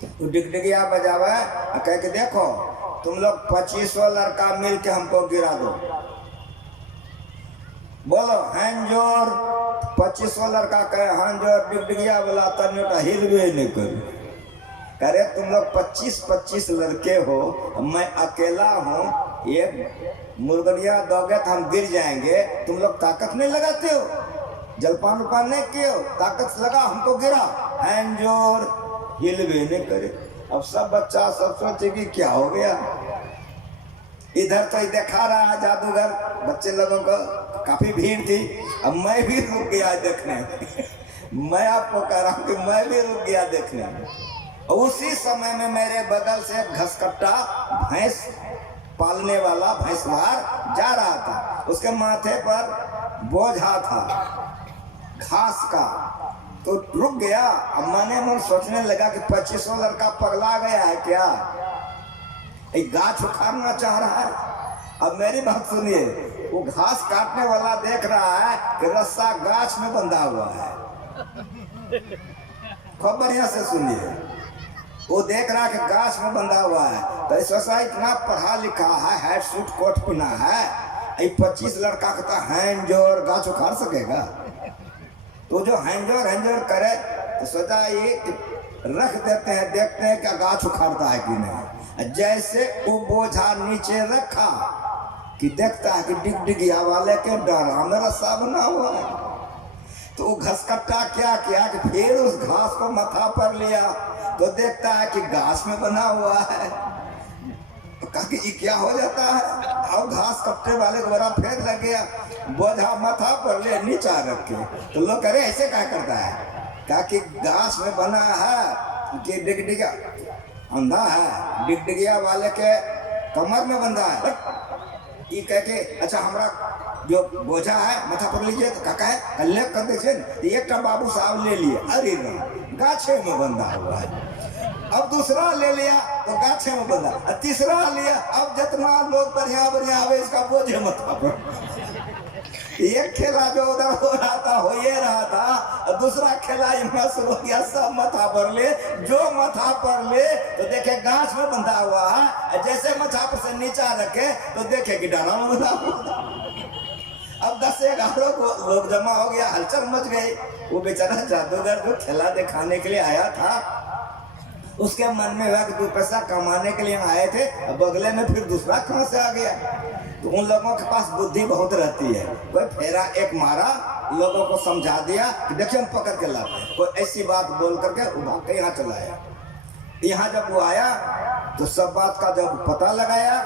तो डिगडिगिया बजावे, कह के देखो तुम लोग 2500 लड़का मिल के हमको गिरा दो, बोलो हैंजोर। 2500 लड़का कहे हैंजोर, डिगडिगिया वाला तन्योटा हिल भी नहीं कर। करे तुम लोग 25-25 लड़के हो, मैं अकेला हूँ, एक मुर्गनिया दोगे तो हम गिर जाएंगे, तुम लोग ताकत नहीं लगाते हो, जलपान उपान नहीं किए हो, ताकत लगा हमको गिरा, हैंजोर, हिल भी नहीं करे। अब सब बच्चा सब सोचे कि क्या हो गया। इधर तो देखा रहा जादूगर, बच्चे लोगों को काफी भीड़ थी। अब मैं भी रुक गया देखने मैं आपको कह रहा हूँ कि मैं भी रुक गया देखने। उसी समय में मेरे बगल से घसकट्टा भैंस पालने वाला भैंसवार जा रहा था, उसके माथे पर बोझा था घास का। तो रुक गया। अब मैंने मन सोचने लगा कि 2500 लड़का पगला गया है क्या, एक गाछ उखाड़ना चाह रहा है। अब मेरी बात सुनिए, वो घास काटने वाला देख रहा है कि रस्सा गाछ में बंधा हुआ है। खूब बढ़िया से सुनिए, वो देख रहा है कि गाछ में बंधा हुआ है। तो सोचा इतना पढ़ा लिखा है, हैट सूट कोट पहना है, 25 लड़का कहता हैंजोर, गाछ उखाड़ सकेगा? तो जो हैंजोर हैंजोर करे तो सोचा ये रख देते हैं, देखते हैं क्या गाछ उखाड़ता है कि नहीं। जैसे वो बोझा नीचे रखा कि देखता है कि डिगडिगिया वाले के डरा में रस्सा बना हुआ है। तो वो घसकट्टा क्या किया कि फिर उस घास को माथा पर लिया, तो देखता है कि घास में बना हुआ है। तो कहा कि ये क्या हो जाता है। अब घास कट्टे वाले को बड़ा फेर लग गया, बोझा माथा पर ले नीचा रखे। तो लोग कह रहे ऐसे क्या करता है, कहा कि घास में बना है कि डिगडिगिया अंधा है, डिगडिगिया वाले के कमर में बंधा है। ये कह के अच्छा हमारा जो बोझा है माथा पर लीजिए। तो काका है कल्ले कर दे, एक बाबू साहब ले लिए, अरे गाछे में बंधा हुआ है। अब दूसरा ले लिया तो गाछे में बंधा, तीसरा लिया, अब जितना लोग बढ़िया बढ़िया आवे इसका बोझे माथा पर। एक खेला जो उधर हो रहा था हो ये रहा था, दूसरा खेला यहाँ शुरू हो गया, सब माथा पर ले, जो माथा पर ले तो देखे गाछ में बंधा हुआ है, जैसे माथा पर से नीचा रखे तो देखे कि डाला में बंधा हुआ। अब 10-11 लोग जमा हो गया, हलचल मच गई। वो बेचारा जादूगर जो खेला दिखाने के लिए आया था, उसके मन में हुआ कि 2 पैसा कमाने के लिए आए थे, अब बगले में फिर दूसरा कहां से आ गया। तो उन लोगों के पास बुद्धि बहुत रहती है, कोई फेरा एक मारा, लोगों को समझा दिया कि देखिए हम पकड़ के लाते, कोई ऐसी बात बोल करके वो भाग के यहाँ चला आया। यहाँ जब वो आया तो सब बात का जब पता लगाया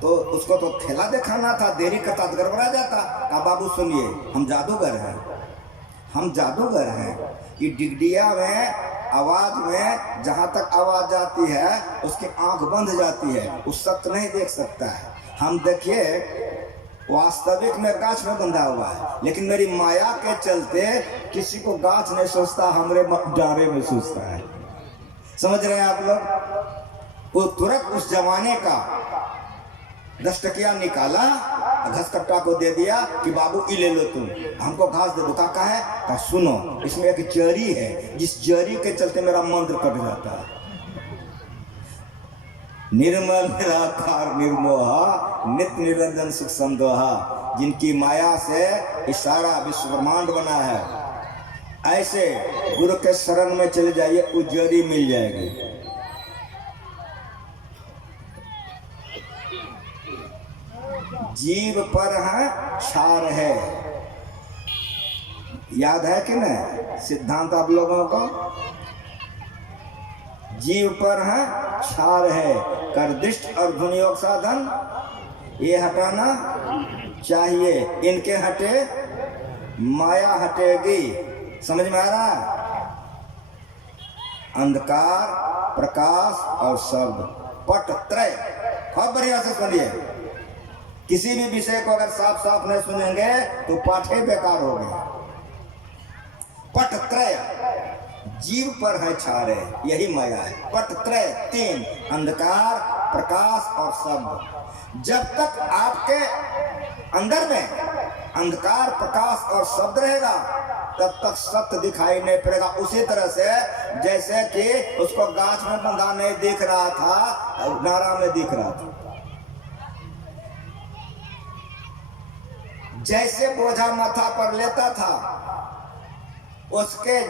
तो उसको तो खेला दिखाना था, देरी करता तो गड़बड़ा जाता। कहा बाबू सुनिए, हम जादूगर हैं, हम जादूगर हैं। ये डिगडिया में आवाज में जहाँ तक आवाज जाती है उसकी आंख बंद जाती है, वो सत्य नहीं देख सकता है। हम देखिए वास्तविक में गाछ में बंधा हुआ है, लेकिन मेरी माया के चलते किसी को गाछ नहीं सोचता, हमरे डारे में सोचता है। समझ रहे हैं आप लोग। वो तुरंत उस जमाने का 10 टकिया निकाला, घसकट्टा को दे दिया कि बाबू ई ले लो, तुम हमको घास दे दो। का है का सुनो, इसमें एक जरी है, जिस जरी के चलते मेरा मंत्र कट जाता है। निर्मल निराकार निर्मोहा नित्य निरंजन सुख संदोहा, जिनकी माया से इस सारा विश्व ब्रह्मांड बना है, ऐसे गुरु के शरण में चले जाइए, उज्जरी मिल जाएगी। जीव पर है छार है, याद है कि नहीं सिद्धांत आप लोगों को? जीव पर है छार है, कर दृष्ट और धुनियोग साधन ये हटाना चाहिए, इनके हटे माया हटेगी। समझ में आ रहा है? अंधकार, प्रकाश और शब्द, पट त्रय। बहुत बढ़िया से सुनिए, किसी भी विषय को अगर साफ साफ नहीं सुनेंगे तो पाठ ही बेकार हो गया। पट त्रय, जीव पर है छारे, यही माया है। पट त्रय तीन, अंधकार, प्रकाश और शब्द। जब तक आपके अंदर में अंधकार, प्रकाश और शब्द रहेगा तब तक सत्य दिखाई नहीं पड़ेगा। उसी तरह से जैसे कि उसको गाछ में बंधा नहीं दिख रहा था, नारा में दिख रहा था। जैसे बोझा माथा पर लेता था, उसके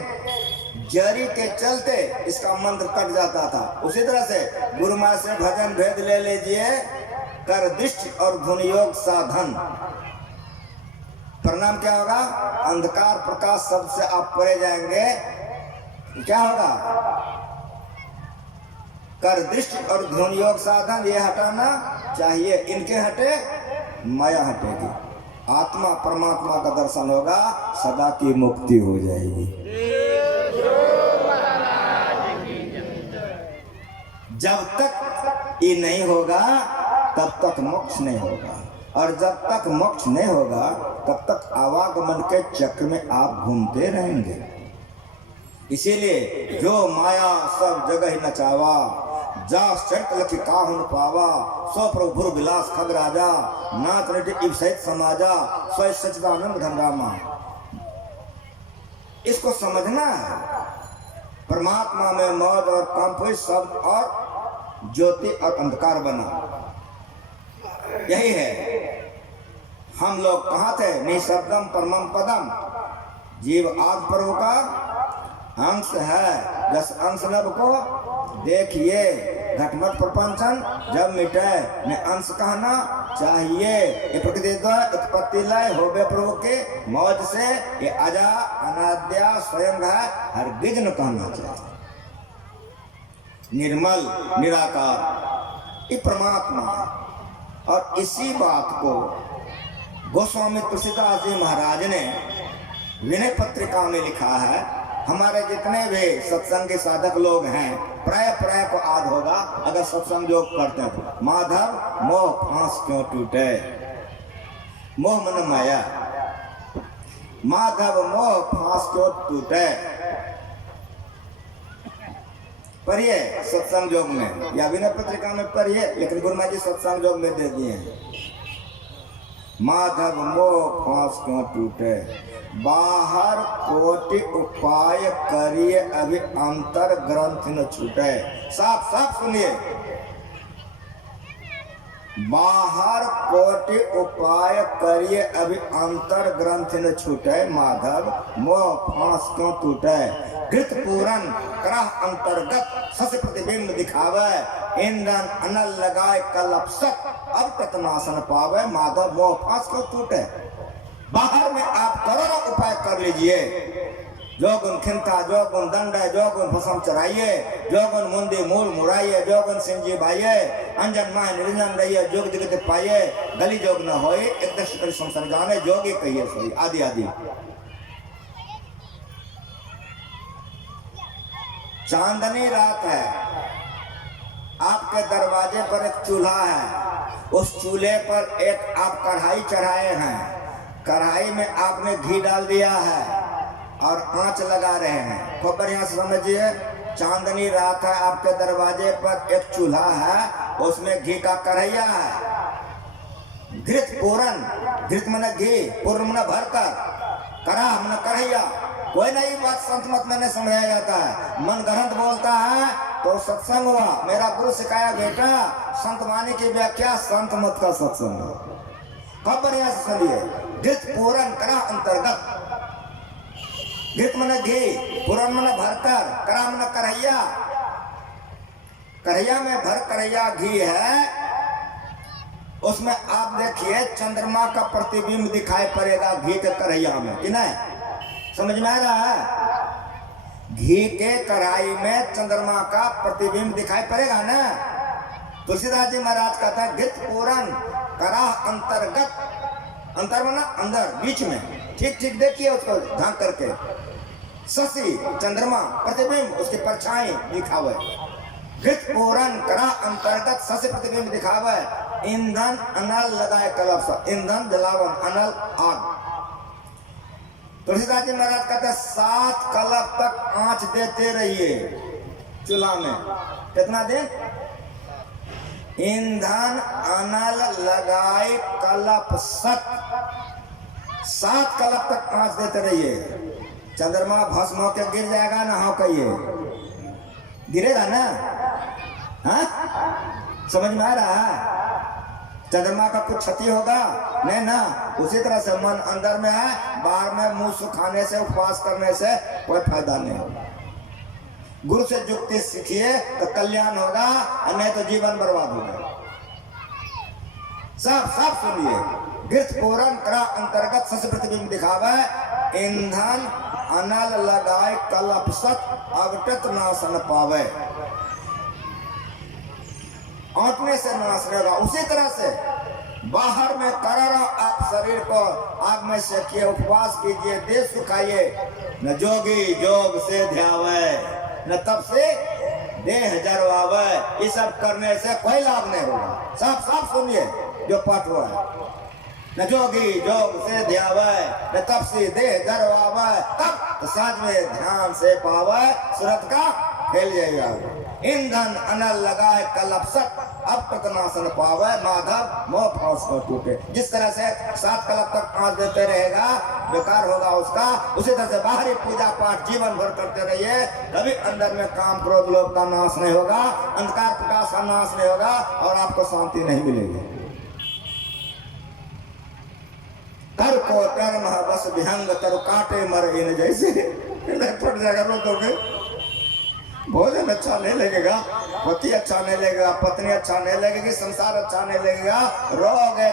जरी के चलते इसका मंत्र कट जाता था। उसी तरह से गुरु माँ से भजन भेद ले लीजिए, कर दृष्टि और धुन योग साधन। परिणाम क्या होगा? अंधकार, प्रकाश शब्द से आप परे जाएंगे, क्या होगा? कर दृष्टि और धुन योग साधन ये हटाना चाहिए, इनके हटे माया हटेगी, आत्मा परमात्मा का दर्शन होगा, सदा की मुक्ति हो जाएगी। जब तक ये नहीं होगा तब तक मोक्ष नहीं होगा, और जब तक मोक्ष नहीं होगा तब तक आवागमन के चक्र में आप घूमते रहेंगे। इसीलिए जो माया सब जगह ही नचावा, जास चरित लखी काहुन पावा, सो प्रभुर विलास खग राजा, नाथ नट इवसहित समाजा, स्वय सच्चिदानंद घन रामा। इसको समझना है, परमात्मा में मौज और कंप शब्द और ज्योति और अंधकार बना, यही है। हम लोग कहाँ थे? निशब्दम परमम पदम। जीव आग प्रभु का अंश है, जस अंश नभ को देखिए, घटमट प्रपंचन जब मिटे ने अंश कहना चाहिए। ये प्रकृति उत्पत्ति लय हो गए प्रभु के मौज से, ये अजा अनाद्या स्वयं है, हर विघ्न कहना चाहिए। निर्मल निराकार ये परमात्मा है। और इसी बात को गोस्वामी तुलसीदास जी महाराज ने विनय पत्रिका में लिखा है। हमारे जितने भी सत्संगी साधक लोग हैं, प्राय प्राय को आद होगा अगर सत्संग जो करते हैं तो, माधव मोह फांस क्यों टूटे, मोह मन माया, माधव मोह फांस क्यों टूटे। पढ़िए सत्संग योग में, या विनय पत्रिका में पढ़िए, लेकिन गुरु महाराज जी सत्संग योग में दे दिए हैं। माधव मोह फांस क्यों टूटे, बाहर कोटि उपाय करिए, अभी अंतर ग्रंथ न छूटे। साफ साफ सुनिए, बाहर कोटि उपाय करिए, अभी अंतर ग्रंथ न छूटे, माधव मोह फांस क्यों टूटे। कृत पूरन करह अंतर्गत, सस प्रतिबिंब दिखावे, इंधन अनल लगाए कलपसक, अब तत्नासन पावे, माधव मोह फांस क्यों टूटे। बाहर में आप करोड़ों उपाय कर लीजिए, जो गुण खिंता, जो गुण दंड है, जो गुण भसम चराइए, जो गुण मुंदी मूल मुड़ाइए, जो गुण सिंजी भाइये, अंजन माह निरंजन रहिए, जोग जगत पाइए, गली जोग न होए, एक दश कर संसार जाने, जोगी कहिए सोई, आदि आदि। चांदनी रात है, आपके दरवाजे पर एक चूल्हा है, उस चूल्हे पर एक आप कढ़ाई चढ़ाए हैं, कढ़ाई में आपने घी डाल दिया है और आंच लगा रहे हैं। खूब बढ़िया से समझिए, चांदनी रात है, आपके दरवाजे पर एक चूल्हा है, उसमें घी का कढ़ैया है। घृत पूरन, घृत मन घी, पूर्ण मन भरकर, कढ़ा मन कढ़ैया। कोई नई बात संत मत में नहीं समझाया जाता है, मन ग्रंथ बोलता है तो सत्संग हुआ। मेरा गुरु सिखाया बेटा, संत वाणी की व्याख्या संत मत का सत्संग है। खूब बढ़िया से सुनिए, घृत पूरन करा अंतर्गत। घृत मने घी, पूरन मने भरकर, करा मने करैया, करैया में भर करैया घी है, उसमें आप देखिए चंद्रमा का प्रतिबिंब दिखाई पड़ेगा घी के करैया में, कि नहीं? समझ में आ रहा है? घी के कढ़ाई में चंद्रमा का प्रतिबिंब दिखाई पड़ेगा ना। तुलसीदास जी महाराज कहता है घृत पूरन करा अंतर्गत, अंतर माना अंदर, बीच में, ठीक ठीक देखिए उसको ढांक करके, शशि चंद्रमा प्रतिबिंब उसकी परछाई दिखावे, घृत पूरन करा अंतर्गत शशि प्रतिबिंब दिखावे, ईंधन अनल लगाए कलप, ईंधन जलावन, अनल आग। तुलसीदास जी महाराज कहते हैं 7 कलप तक आंच देते रहिए चूल्हा में। कितना दिन? ईंधन अनल लगाए कलप सत, 7 कलप तक आंच देते रहिए। चंद्रमा भस्म होकर गिर जाएगा ना, हो कहिए गिरेगा ना? हाँ, समझ में आ रहा है? चंद्रमा का कुछ क्षति होगा नहीं ना। उसी तरह से मन अंदर में है, बाहर में मुंह सुखाने से, उपवास करने से कोई फायदा नहीं होगा। गुरु से युक्ति सीखिए तो कल्याण होगा, और नहीं तो जीवन बर्बाद होगा। सब सब सुनिए, घृत पूरन करा अंतर्गत शशि प्रतिबिंब दिखावे, ईंधन अनल लगाए कलप सत, अवटत नाशन पावे। औंटने से नाश रहेगा। उसी तरह से बाहर में करारा आप शरीर को आग में सेकिए, उपवास कीजिए, देह सुखाइए, न जोगी जोग से ध्यावे, न तब से देह जरवावे। ये सब करने से कोई लाभ नहीं होगा। सब सब सुनिए जो पाठ हुआ है, न जोगी जोग से ध्यावे, न तब से देह जरवावे, तब तो साँझ में ध्यान से पावे, सूरत का खेल जाएगा। ईंधन अनल लगाए कलप सत, अब तक नाशन पावे, माधव मोह फौस को टूटे। जिस तरह से 7 कलप तक आंच देते रहेगा, बेकार होगा उसका। उसी तरह से बाहरी पूजा पाठ जीवन भर करते रहिए, कभी अंदर में काम क्रोध लोभ का नाश नहीं होगा, अंधकार प्रकाश का नाश नहीं होगा, और आपको शांति नहीं मिलेगी। तर को तर महबस विहंग, तरु काटे मर इन जैसे। फट जाएगा, रोकोगे, भोजन अच्छा नहीं लगेगा, पति अच्छा नहीं लगेगा, पत्नी अच्छा नहीं लगेगी, संसार अच्छा नहीं लगेगा, रोगे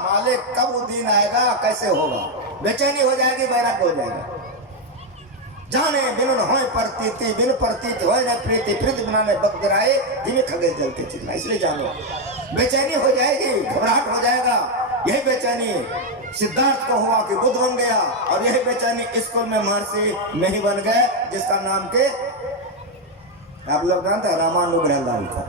मालिक कब वो दिन आएगा, कैसे होगा, बेचैनी हो जाएगी, बैराग हो जाएगा। जाने बिनु होय प्रतीति, बिनु प्रतीति होय न प्रीति, प्रीति बनाने बक गिराए, जिन्हें खगे जलते चिल्ला। इसलिए जानो बेचैनी हो जाएगी, घबराहट हो जाएगा। यही बेचैनी सिद्धार्थ को हुआ कि बुद्ध बन गया, और यही बेचैनी स्कूल में महर्षि नहीं बन गए, जिसका नाम के आप लोग जानते हैं रामानुग्रह लाल था।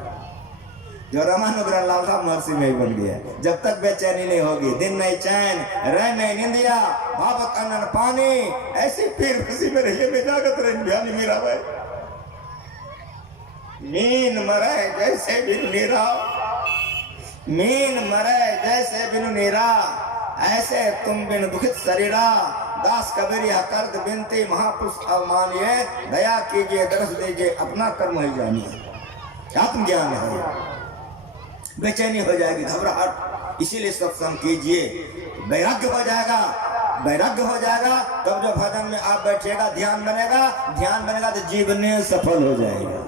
जो रामानुग्रह लाल था महर्षि में ही बन गया। जब तक बेचैनी नहीं होगी, दिन नहीं चैन, रह नहीं निंदिया, भावत अनन पानी, ऐसी पीर खुशी में रहिए में जागत रही भ्यानी मीरा भाई। मीन मरे जैसे बिनु नीरा, मीन मरे जैसे बिनु नीरा, ऐसे तुम बिन दुखित शरीरा, दास कबीर कर्द बिनती, महापुरुष अवमानिए, दया कीजिए दरस दीजिए, अपना कर्म ही जानिए। आत्मज्ञान है, बेचैनी हो जाएगी, घबराहट, इसीलिए सत्संग कीजिए, वैराग्य हो जाएगा। वैराग्य हो जाएगा तब जब भजन में आप बैठिएगा, ध्यान बनेगा, ध्यान बनेगा तो जीवन सफल हो जाएगा।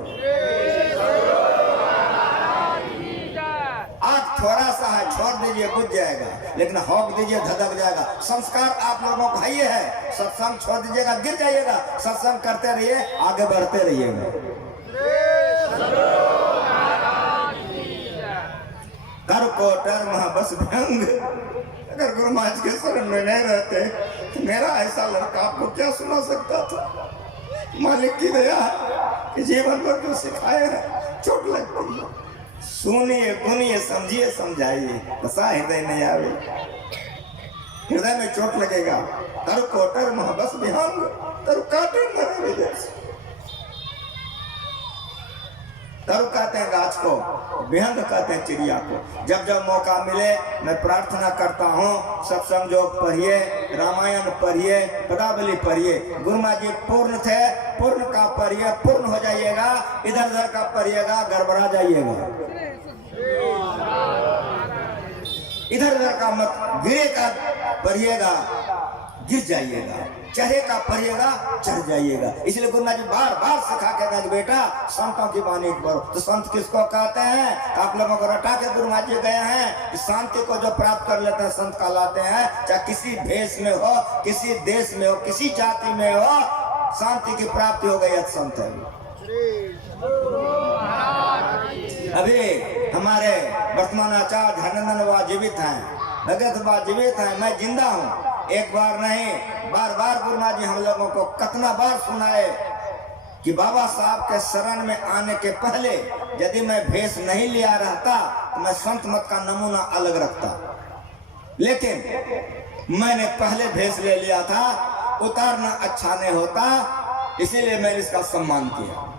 थोड़ा सा है, छोड़ दीजिए, बुझ जाएगा, लेकिन हौक दीजिए, धधक जाएगा। संस्कार आप लोगों का ही है, सत्संग छोड़ दीजिएगा, गिर जाइएगा। सत्संग करते रहिए, आगे बढ़ते रहिएगा। कर कोटर महाबस भंग। अगर गुरु महाराज के शरण में नहीं रहते तो मेरा ऐसा लड़का आपको क्या सुना सकता था। मालिक की दया है कि जीवन भर जो सिखाए है, चोट लगती है, सुनिए सुनिए, समझिए समझाइए, ऐसा हृदय नहीं आवे, हृदय में चोट लगेगा। तरु कोटर महबस विहंग, तरु काटे मरे जैसे। तरु कहते हैं गाछ को, विहंग कहते हैं चिड़िया को। जब जब मौका मिले मैं प्रार्थना करता हूँ, सत्संग योग पढ़िए, रामायण पढ़िए, पदावली पढ़िए। गुरु महाराज जी पूर्ण थे, पूर्ण का पढ़िए, पूर्ण हो जाइएगा। इधर उधर का पढ़िएगा, गड़बड़ा जाइएगा। इधर उधर का मत गिरे का पढ़िएगा, गिर जाइएगा, चढ़ेगा पड़िएगा चढ़ जाइएगा। इसलिए गुरु महाराज बार बार सिखा के कहते बेटा संतों की वाणी पढ़ो। तो संत किसको कहते हैं? आप लोगों को रटा के गुरु महाराज जी गए हैं कि शांति को जो प्राप्त कर लेते हैं संत कहलाते हैं। चाहे किसी भेष में हो, किसी देश में हो, किसी जाति में हो, शांति की प्राप्ति हो गई संत है। अभी हमारे वर्तमान आचार्य हरनंदन बाबा जीवित हैं, भगत बाबा जीवित हैं, मैं जिंदा हूँ। एक बार नहीं बार बार गुरु महाराज जी हम लोगों को कितना बार सुनाए कि बाबा साहब के शरण में आने के पहले यदि मैं भेष नहीं लिया रहता तो मैं संत मत का नमूना अलग रखता, लेकिन मैंने पहले भेष ले लिया था, उतारना अच्छा नहीं होता, इसीलिए मैंने इसका सम्मान किया।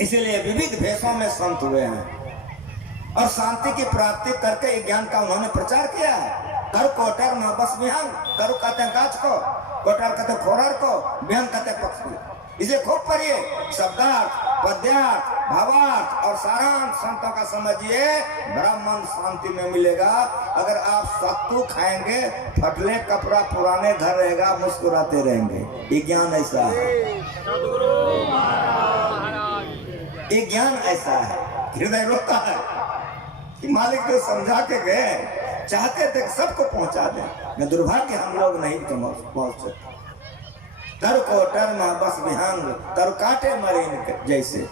इसीलिए विविध भेषों में संत हुए हैं और शांति की प्राप्ति करके ज्ञान का उन्होंने प्रचार किया है। कर कोटर में बस विहंग, करो कहते हैं गाछ को, कोटर कहते खोरर को, विहंग कहते पक्षी। इसे खूब पढ़िए, शब्दार्थ, पद्यार्थ, भावार्थ और सारांश संतों का समझिए, ब्राह्मण शांति में मिलेगा। अगर आप सत्तू खाएंगे, फटले कपड़ा पुराने घर रहेगा, मुस्कुराते रहेंगे। ये ज्ञान ऐसा है, ये ज्ञान ऐसा है। हृदय रोता है कि मालिक जो समझा के गए, चाहते थे सबको पहुंचा दें, दुर्भाग्य हम लोग नहीं पहुंच सकते। तर कोटर में बस विहंग, तर काटे मरे जैसे।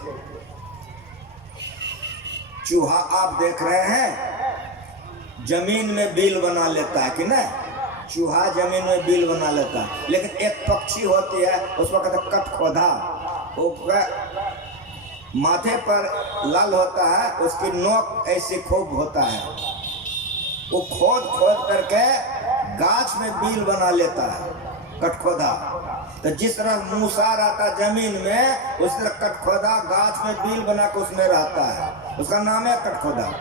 चूहा आप देख रहे हैं जमीन में बिल बना लेता है कि नहीं? चूहा जमीन में बिल बना लेता है, लेकिन एक पक्षी होती है उसको कहते हैं कटखोदा। वो माथे पर लाल होता है, उसकी नोक ऐसी खूब होता है, वो खोद खोद करके गाछ में बिल बना लेता है, कटखोदा। तो जिस तरह मूसा रहता जमीन में, उस तरह कटखोदा गाछ में बिल बना के उसमें रहता है, उसका नाम है कटखोदा।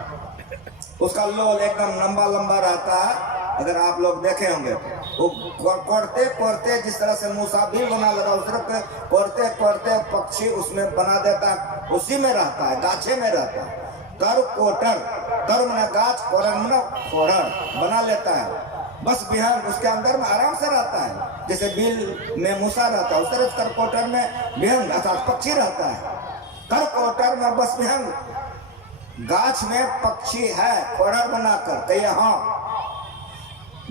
उसका लोल एकदम लंबा लंबा रहता है, अगर आप लोग देखे होंगे। वो कोड़ते कोड़ते जिस तरह से मूसा बिल बना लेता, उस तरह कोड़ते कोड़ते पक्षी उसमें बना देता है, उसी में रहता है, गाछे में रहता है। तर कोटर, तर मना गाछ, कोरर मना खोरर बना लेता है। बस बिहार उसके अंदर में आराम से रहता है, जैसे बिल में मूसा रहता है, उस तरह कर कोटर में बिहंग अर्थात पक्षी रहता है। कर कोटर में बस बिहंग, गाछ में पक्षी है खोरर बनाकर। कहिए हाँ,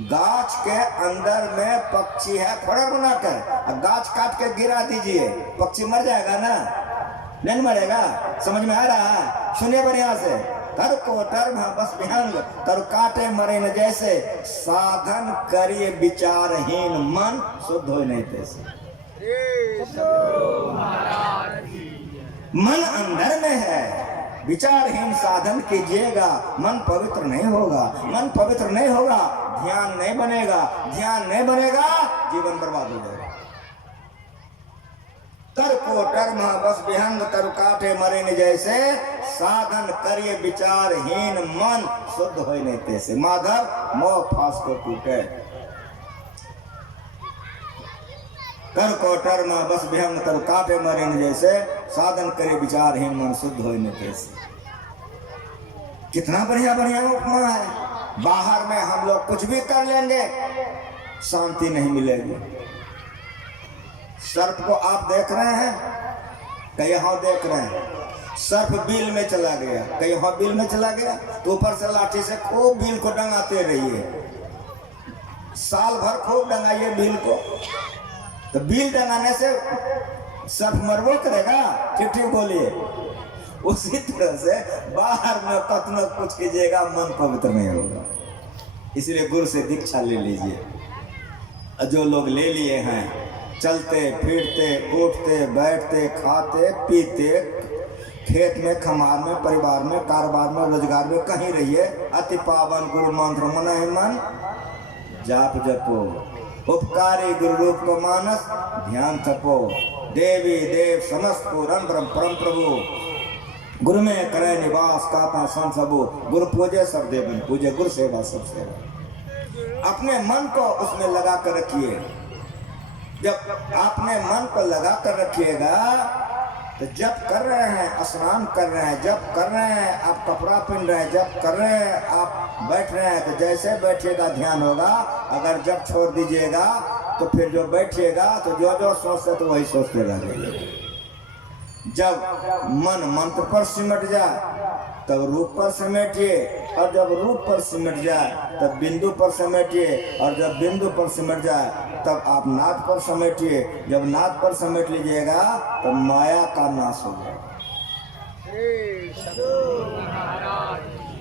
गाछ के अंदर में पक्षी है खोरर बनाकर। गाछ काट के गिरा दीजिए, पक्षी मर जाएगा ना? नहीं मरेगा। समझ में आ रहा है? सुनिए बढ़िया से। तर कोटर में बस विहंग, तर काटे मरे न जैसे, साधन करिए विचारहीन मन, शुद्ध हो नहीं तैसे। मन अंदर में है, विचारहीन साधन कीजिएगा, मन पवित्र नहीं होगा। मन पवित्र नहीं होगा, ध्यान नहीं बनेगा, ध्यान नहीं बनेगा, जीवन बर्बाद हो जाएगा। तर कोटर में बस विहंग, तर काटे मरे न जैसे, साधन करिए विचारहीन मन, शुद्ध हो नहीं तैसे। माधव मोह फांस को टूटे। कर कोटर में बस विहंग, तर काटे मरे न जैसे, साधन करिए विचारहीन मन, शुद्ध हो नहीं तैसे। कितना बढ़िया बढ़िया उपमा है। बाहर में हम लोग कुछ भी कर लेंगे, शांति नहीं मिलेगी। सर्प को आप देख रहे हैं, कहीं हाँ देख रहे हैं, सर्प बिल में चला गया, कहीं हाँ बिल में चला गया, तो ऊपर से लाठी से खूब बिल को डंगाते रहिए, साल भर खूब डंगाइए बिल को। तो बिल डंगाने से सर्प मरबो करेगा? ठीक ठीक बोलिए। उसी तरह से बाहर में कतना कुछ कीजिएगा, मन पवित्र नहीं होगा। इसलिए गुरु से दीक्षा ले लीजिए। जो लोग ले लिए हैं, चलते फिरते उठते बैठते खाते पीते, खेत में खमार में परिवार में कारोबार में रोजगार में कहीं रहिए, अति पावन गुरु मंत्र मन है मन जाप जपो, उपकारी गुरु रूप को मानस ध्यान तपो, देवी देव समस्त को रन ब्रह्म परम प्रभु, गुरु में करे निवास काता सन सबो, गुरु पूजे सब देवन पूजे, गुरु सेवा सब सेवा। अपने मन को उसमें लगा कर रखिए। जब आपने मन को लगा कर रखिएगा तो जब कर रहे हैं, स्नान कर रहे हैं, जब कर रहे हैं आप कपड़ा पहन रहे हैं, जब कर रहे हैं आप बैठ रहे हैं, तो जैसे बैठिएगा ध्यान होगा। अगर जब छोड़ दीजिएगा तो फिर जो बैठिएगा तो जो जो सोचते तो वही सोचते रह जाइए। जब मन मंत्र पर सिमट जाए तब रूप पर समेटिए, और जब रूप पर सिमट जाए तब बिंदु पर समेटिए, और जब बिंदु पर सिमट जाए तब आप नाद पर समेटिए। जब नाद पर समेट लीजिएगा तब माया का नाश हो जाएगा।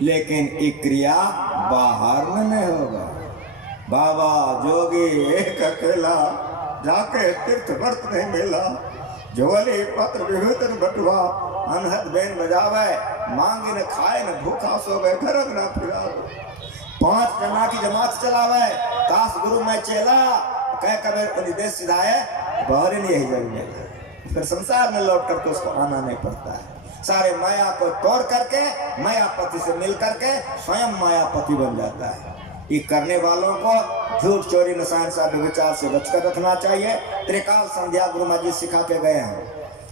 लेकिन ये क्रिया बाहर में नहीं होगा। बाबा जोगी एक अकेला जाके तीर्थ वर्त नहीं मिला, जोली पत्र विभूतन बटुआ, अनहद बेन बजावे, मांगे न खाए न भूखा सोवे, घर न फिरावे, 5 जना की जमात चलावे, दास गुरु में चेला, कह कबीर निदेश सिधाए, बहरीन यही जरूर। फिर संसार में लौट करके उसको आना नहीं पड़ता है। सारे माया को तोड़ करके मायापति से मिल करके स्वयं मायापति बन जाता है। ये करने वालों को झूठ चोरी नशा सा विचार से बचकर रखना चाहिए। त्रिकाल संध्या गुरु महाराज सिखा के गए हैं,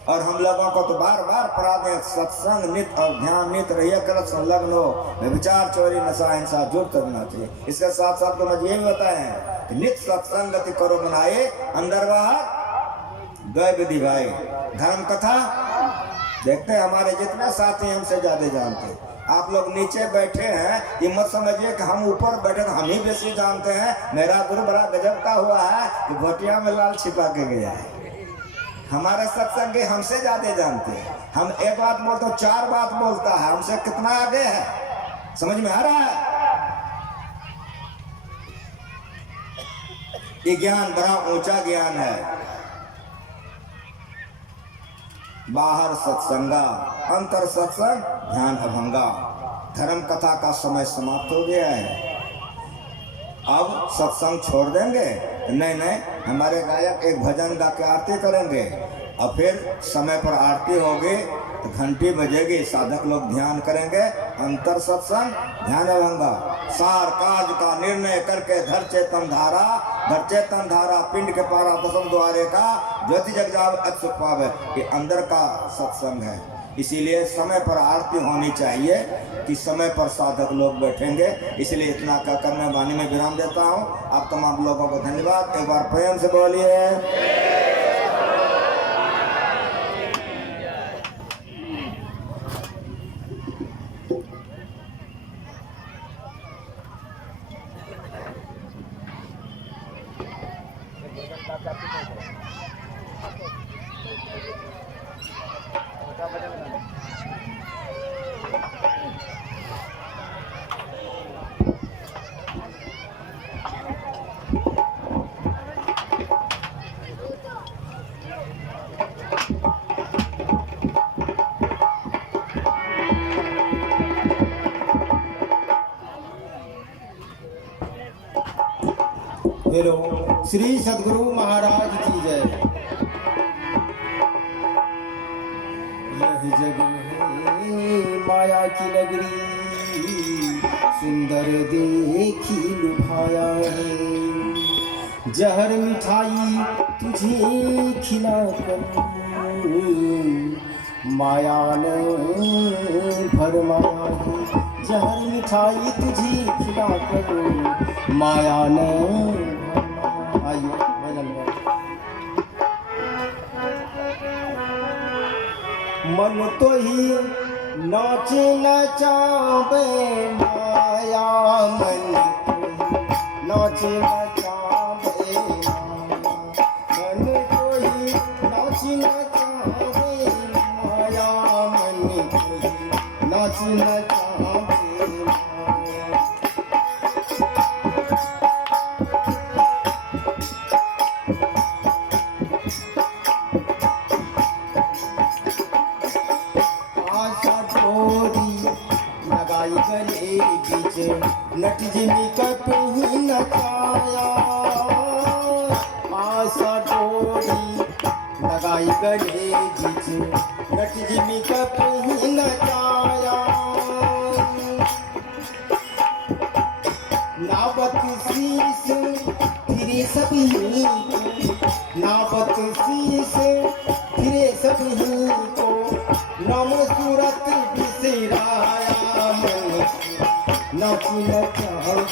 और हम लोगों को तो बार बार पढ़ा दें, सत्संग नित और ध्यान नित रहिए, करत संलग्न हो, विचार चोरी नशा हिंसा झूठ करना चाहिए। इसके साथ साथ तो मुझे ये भी बताए हैं कि नित सत्संग गति करो बनाए, अंदर बाहर गए विधि भाई। धर्म कथा देखते हैं, हमारे जितने साथी हमसे ज्यादा जानते हैं। आप लोग नीचे बैठे हैं, ये मत समझिए कि हम ऊपर बैठे तो हम ही बेसी जानते हैं। मेरा गुरु बड़ा गजब का हुआ है कि भोटिया में लाल छिपा के गया है। हमारे सत्संग हमसे ज्यादा जानते हैं। हम एक बात बोलते 4 बात बोलता है, हमसे कितना आगे है, समझ में आ रहा है? ये ज्ञान बड़ा ऊंचा ज्ञान है। बाहर सत्संगा, अंतर सत्संग, ध्यान अभंगा। धर्म कथा का समय समाप्त हो गया है। अब सत्संग छोड़ देंगे? नहीं, हमारे गायक एक भजन गा के आरती करेंगे, और फिर समय पर आरती होगी तो घंटी बजेगी, साधक लोग ध्यान करेंगे। अंतर सत्संग, ध्यान अभंगा। सार कार्य का निर्णय करके धर चेतन धारा, पिंड के पारा दसम द्वारे का, ज्योति जग जाव अच्युत पावे। ये अंदर का सत्संग है। इसीलिए समय पर आरती होनी चाहिए कि समय पर साधक लोग बैठेंगे। इसलिए इतना कहकर मैं वाणी में विराम देता हूँ। आप तमाम लोगों को धन्यवाद। एक बार प्रेम से बोलिए। हेलो, श्री सद्गुरु महाराज की जय। यह जगह है माया की नगरी, सुंदर देखी लुभाया है। जहर मिठाई तुझे खिलाकर माया ने भरमाया है। जहर मिठाई तुझे खिलाकर माया ने। आइए भजन में। मन तो ही नाच नचावे माया, मन नाच नचावे मन तो ही नाच नचावे माया, मन तो ही नाच नचावे। नट जिमी कपही नचाया, आशा डोरी लगाई गले बीच। नट जिमी कपही नचाया, नावत शीस फिरे सभी, नावत शीस फिरे सभी को। नाचना चाहूं।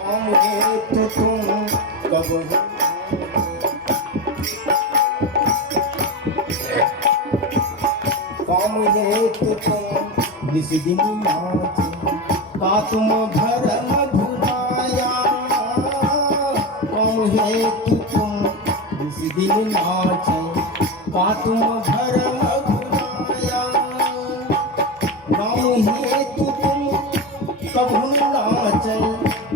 काम है तो तुम कब काम है तो तुम जिस दिन नाचे का तुम भरम भुलाया। काम है तो तुम जिस दिन नाचे का तुम भरम भुलाया। नाम है तो तुम कबहू नाचे,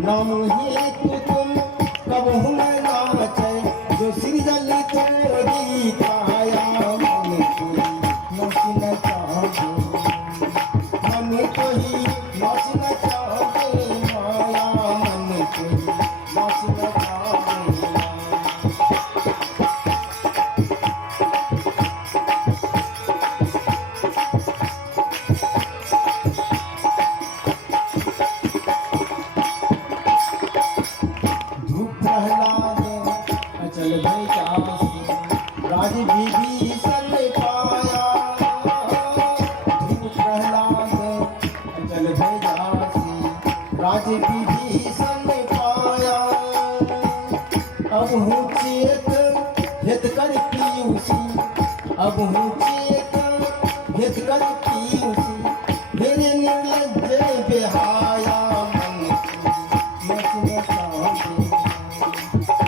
नाम है तो तुम कबहू नाचे, जो सृजल तोरी काया। मन कोई नाचना चाहे, मन कोई नाचना चाहे माया। मन कोई नाचना चाहे। धूप प्रहलाद अचल भय जासी, राज विभीषण पाया। धूप प्रहलाद अचल भय जासी, राज विभीषण पाया। अब हूँ चेत हित कर पीयूसी, अब हूँ चेत हित कर पीयूसी, मेरे निर्लज्ज बेहाया।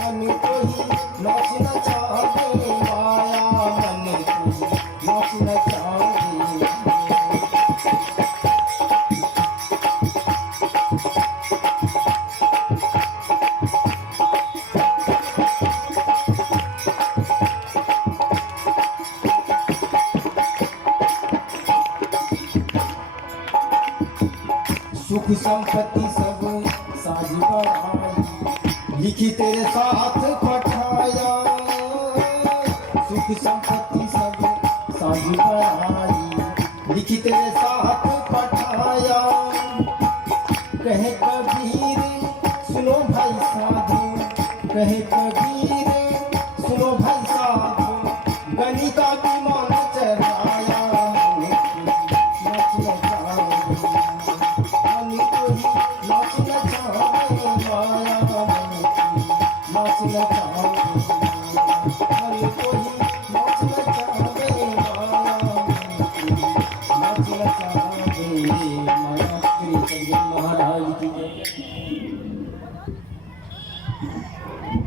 मन कोई नाचना चाहे माया। मन कोई नाचना चाहे। सुख संपत्ति सब साझ बढ़ाई, लिखी तेरे साथ पठाया। सुख संपत्ति सब साझ बढ़ाई, लिखी तेरे साथ पठाया। कहे कबीर सुनो भाई साधु, कहे कबीर